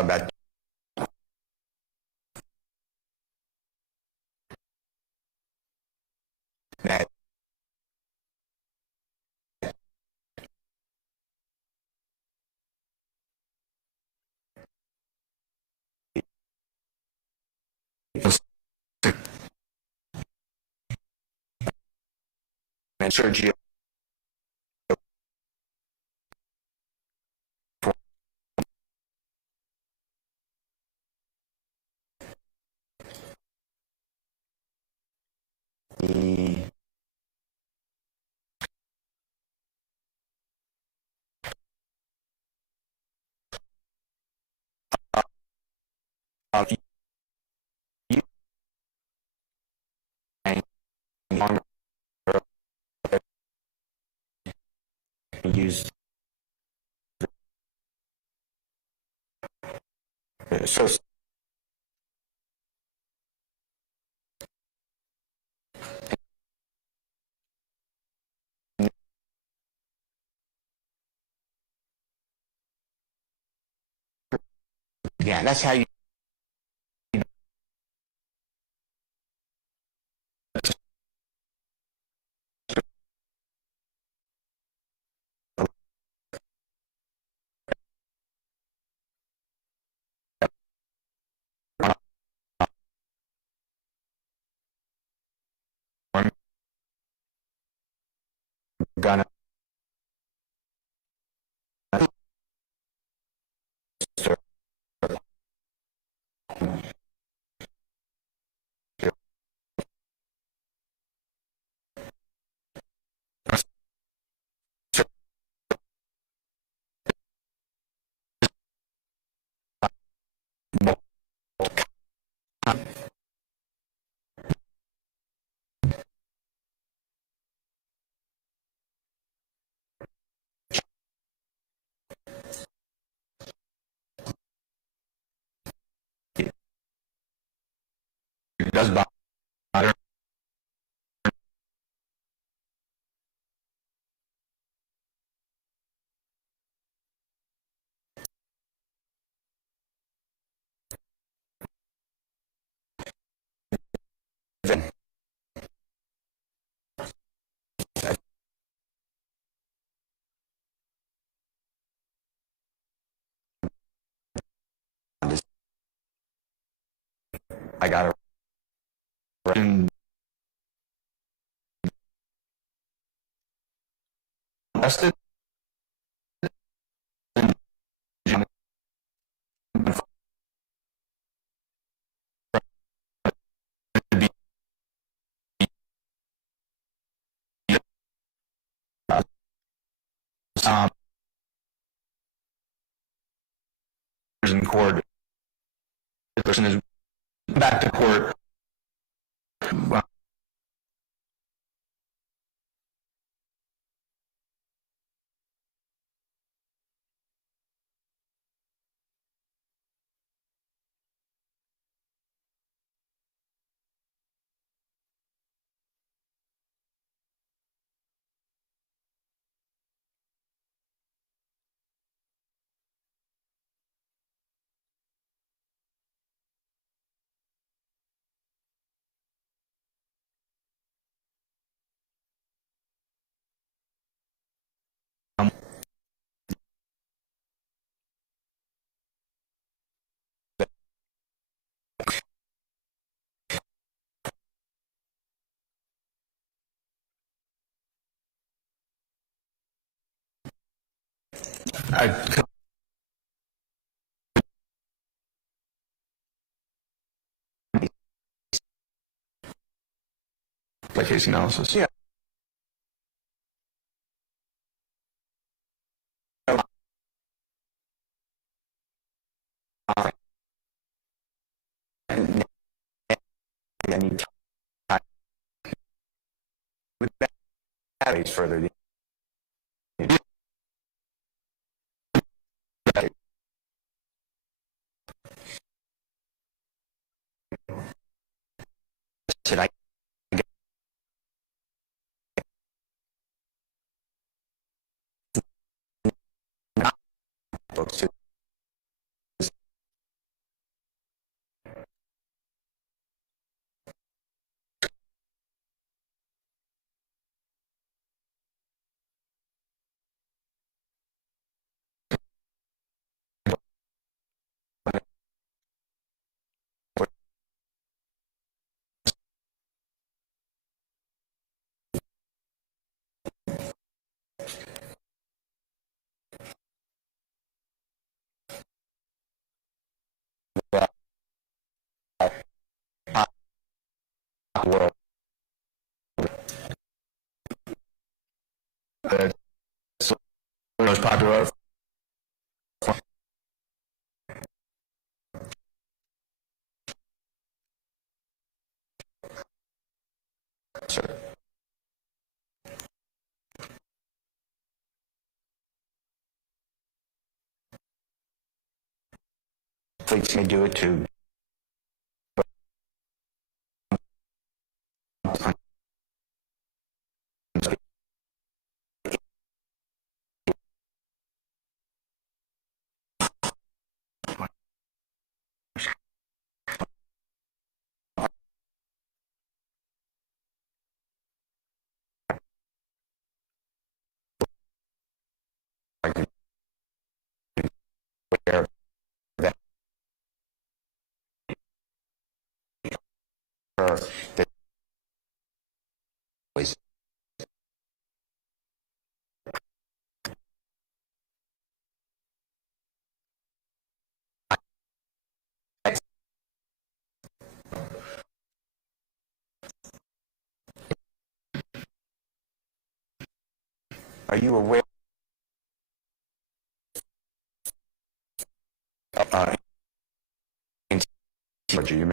about that. And Sergio you longer use so yeah, that's how you gonna it does bother. I got arrested. In court, the person is back to court. Like case analysis. Yeah. Any time with that further. Should I not books to world. The most popular. Sir. Fleets may do it too. Are you aware in Georgia, you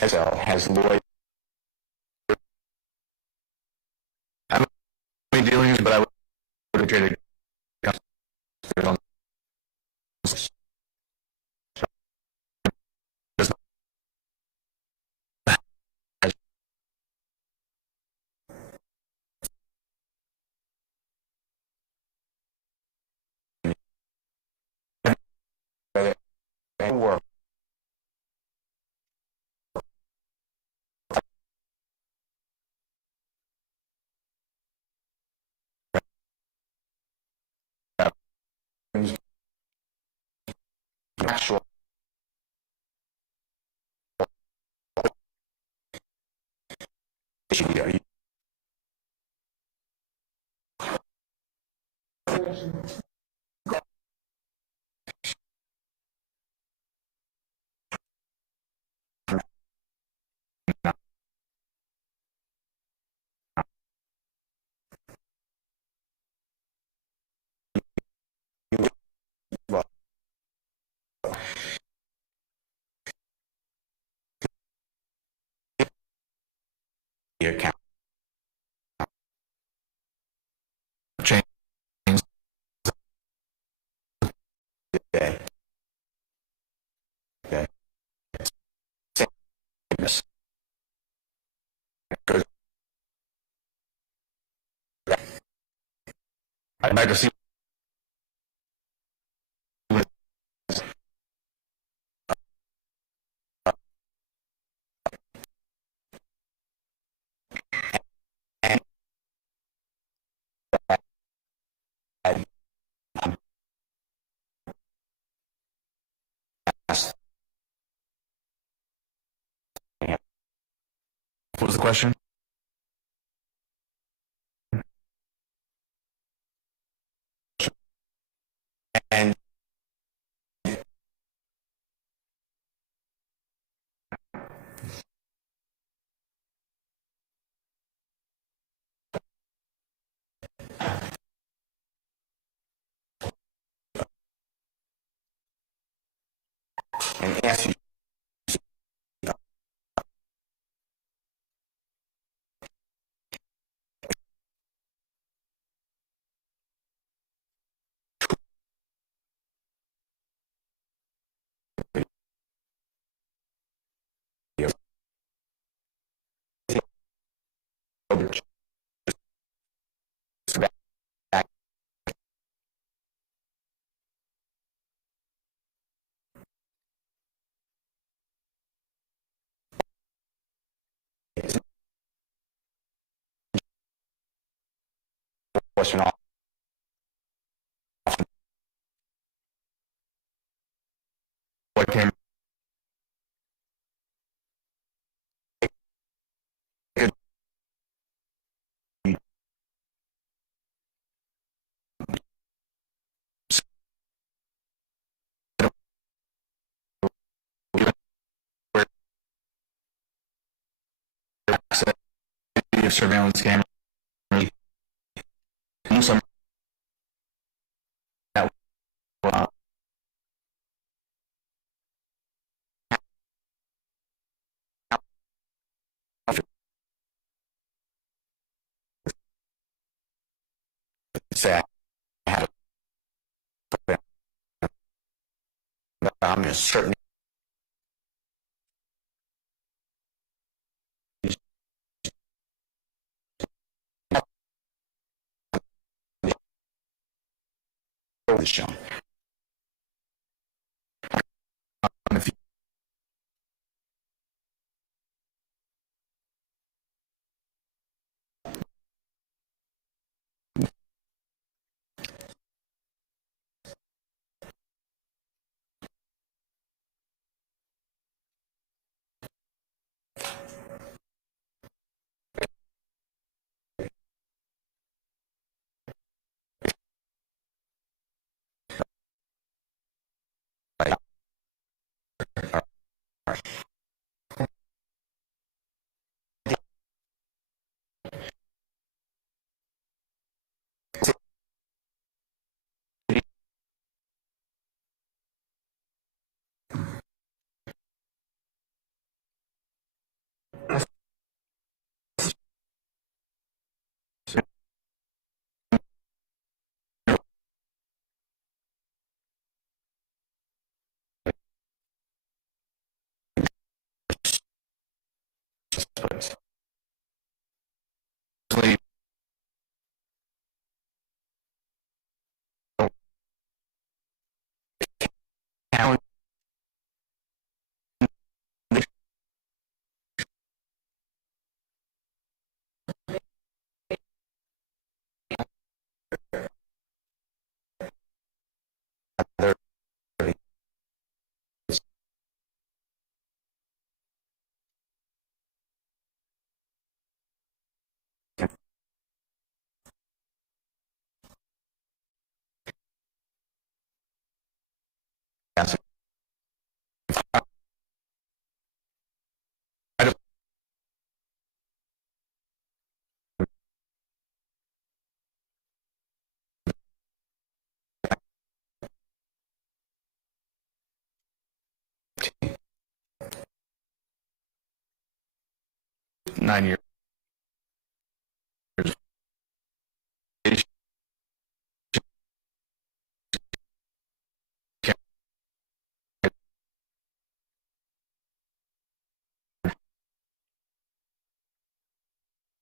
YSL has lawyers. I don't have any dealings, but I would have traded on work. Actual account. Change. Okay. Okay. Yes. Good. I'd like to see. What was the question? And ask you. Question off. What came? Surveillance camera. Some that say I had I'm just certain the show. 9 years.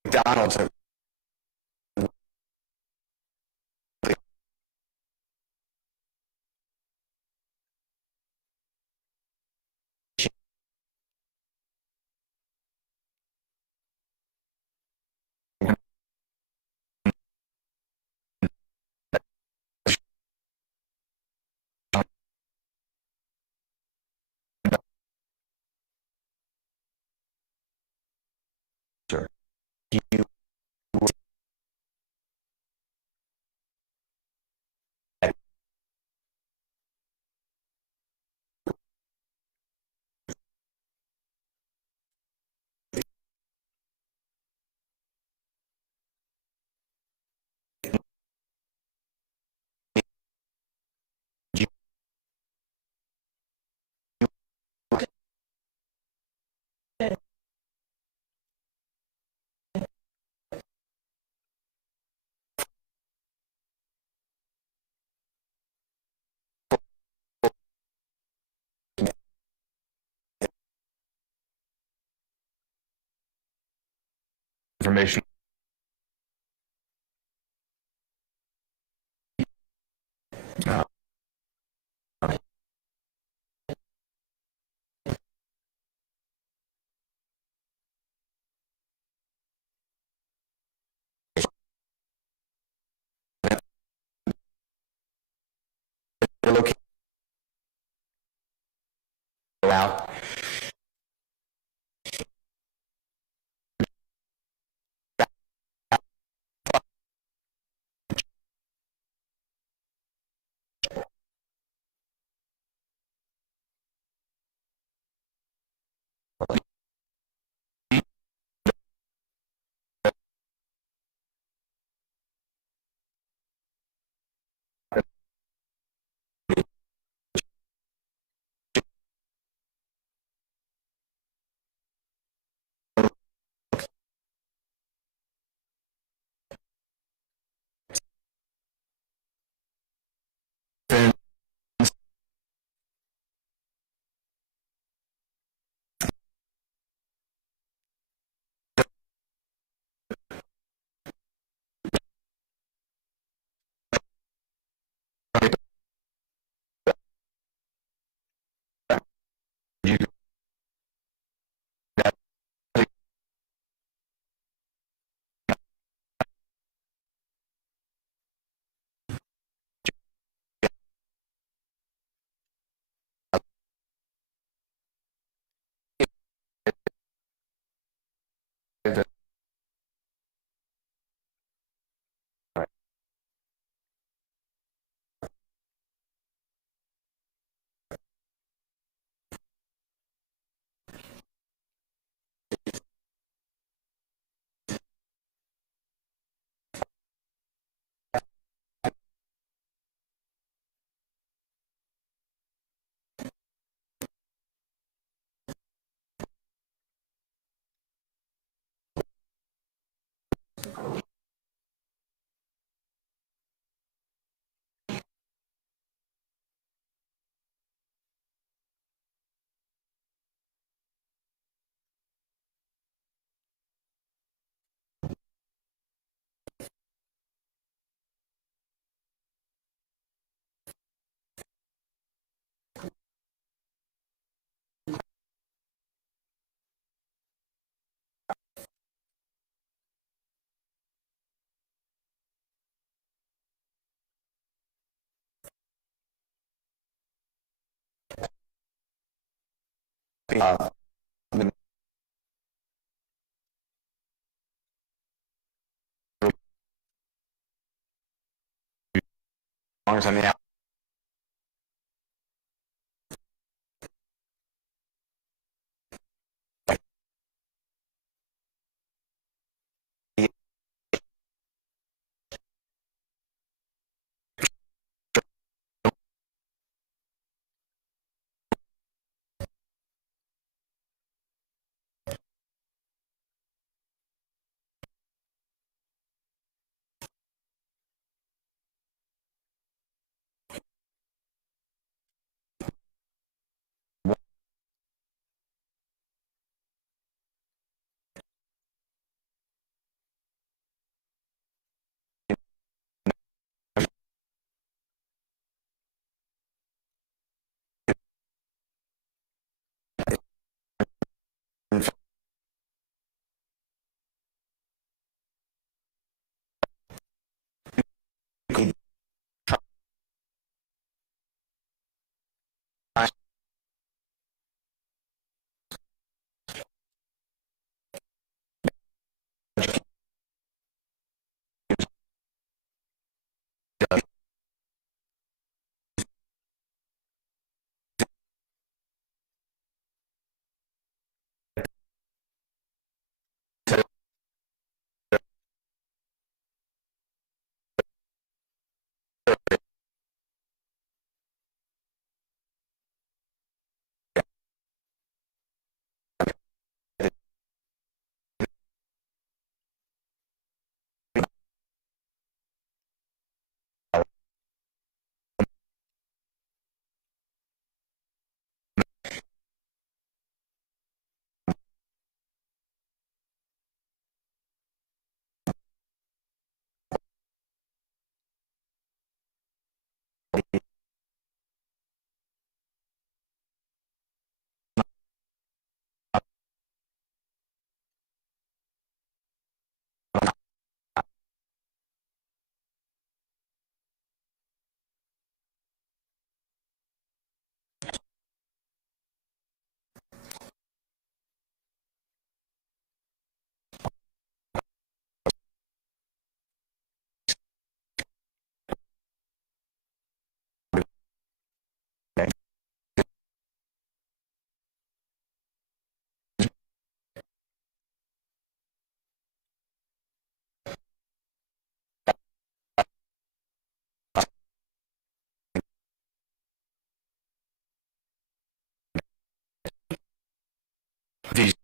McDonald's. Information. Located out. As long as I'm out. These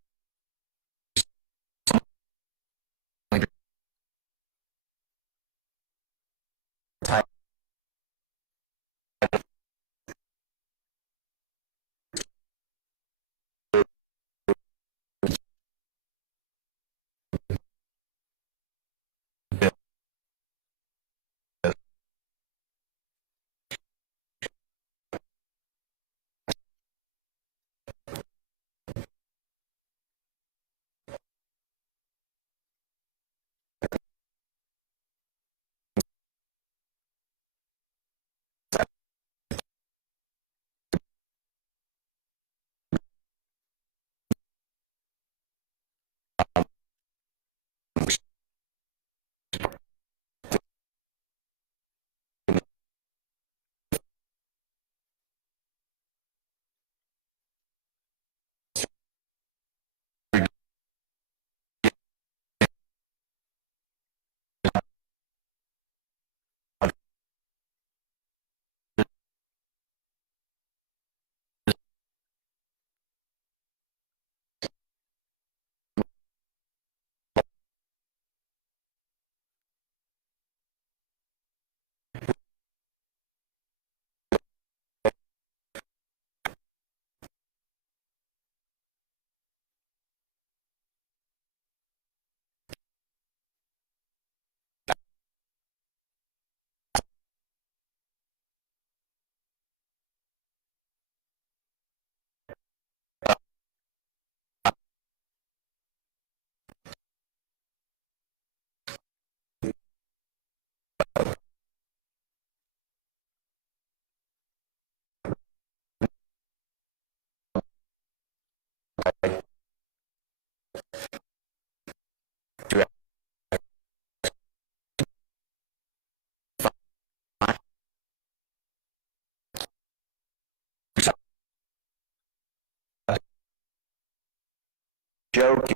joke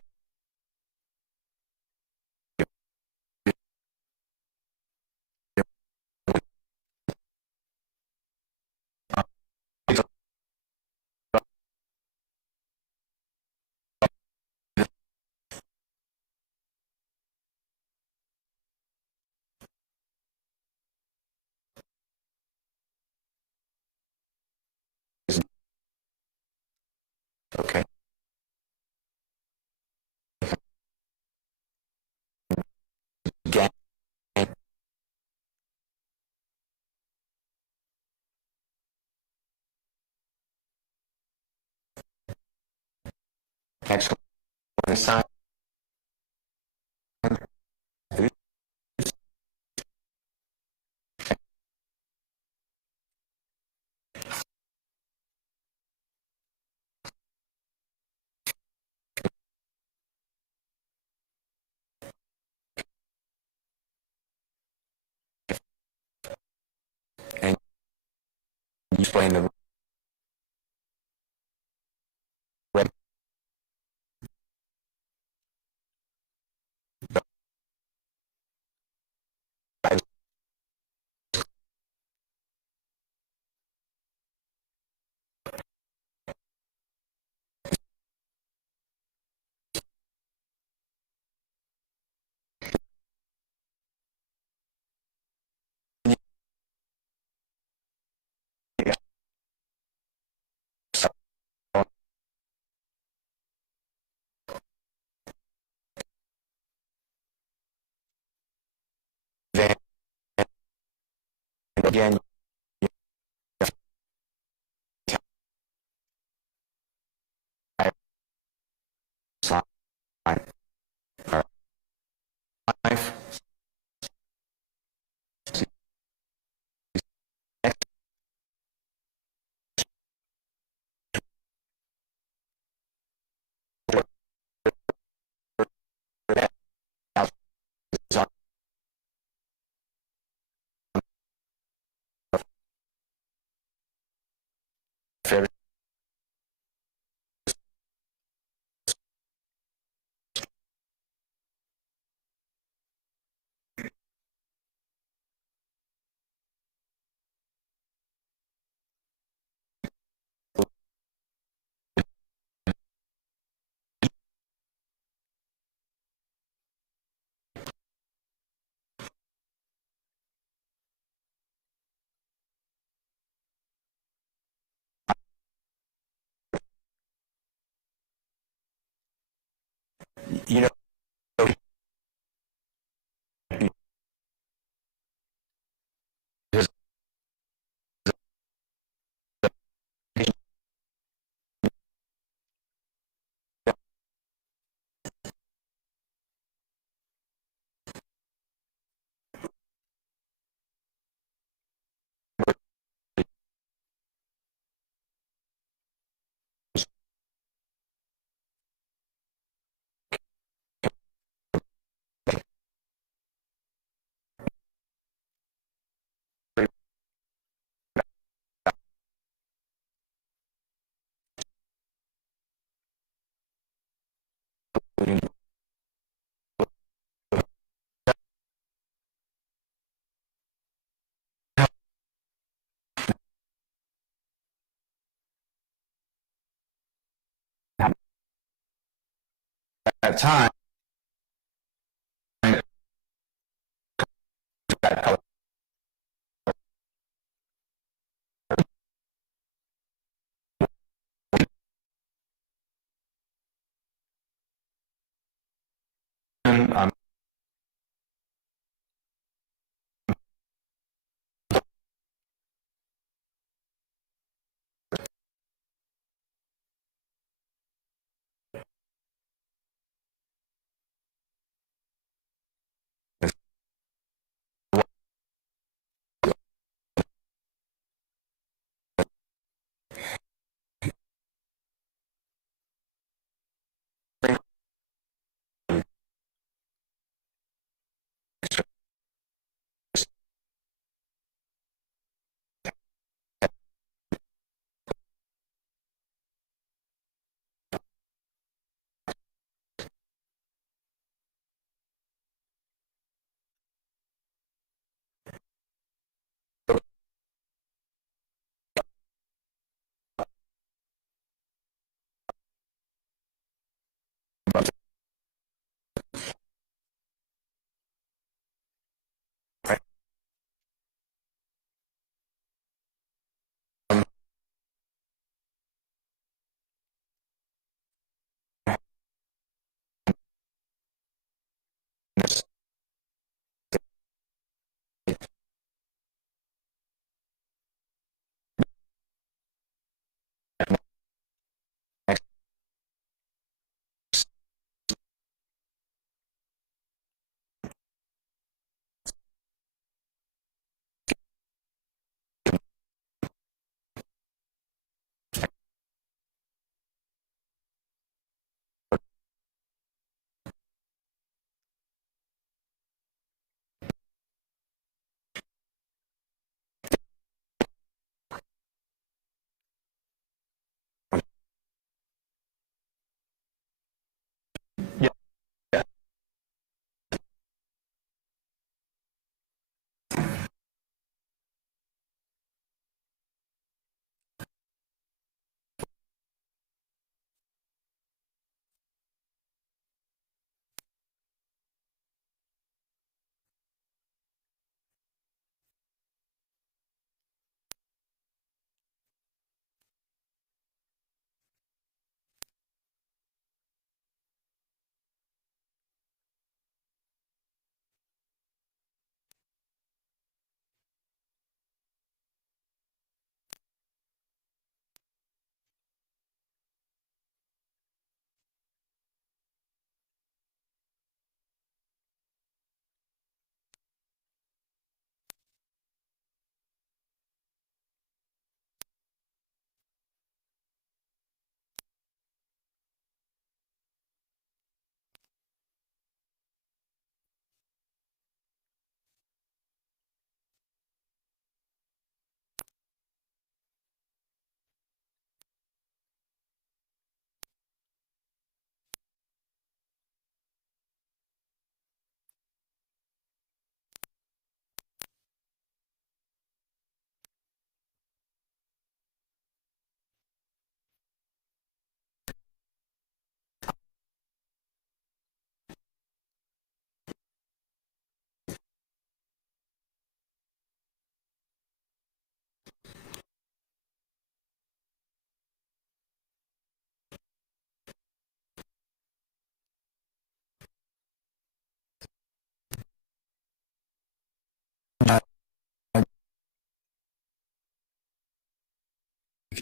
okay. Gang. Excellent. Assign- And explain the again, life. You know, at time, I'm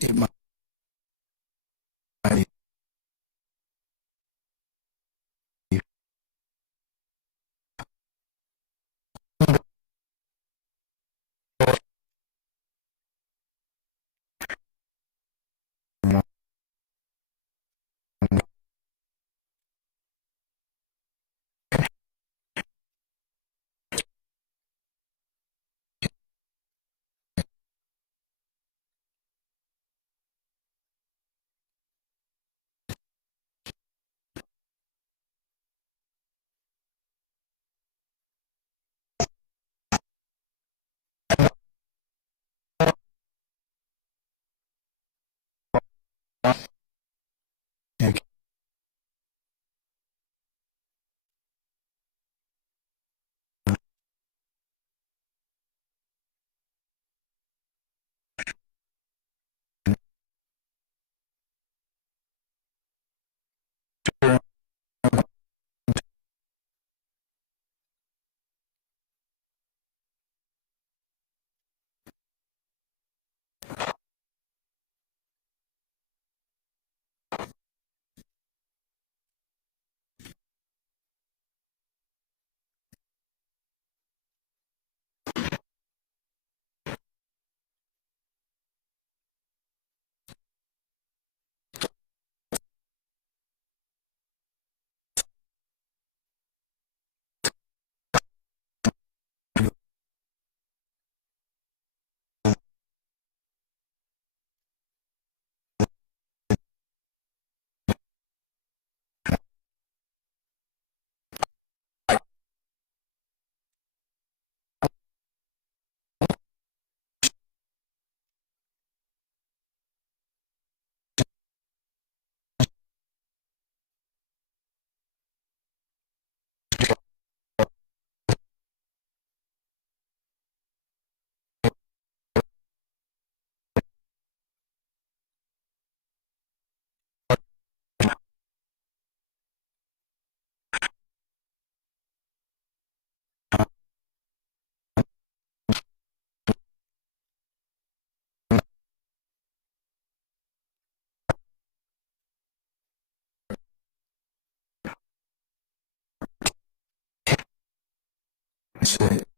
it might say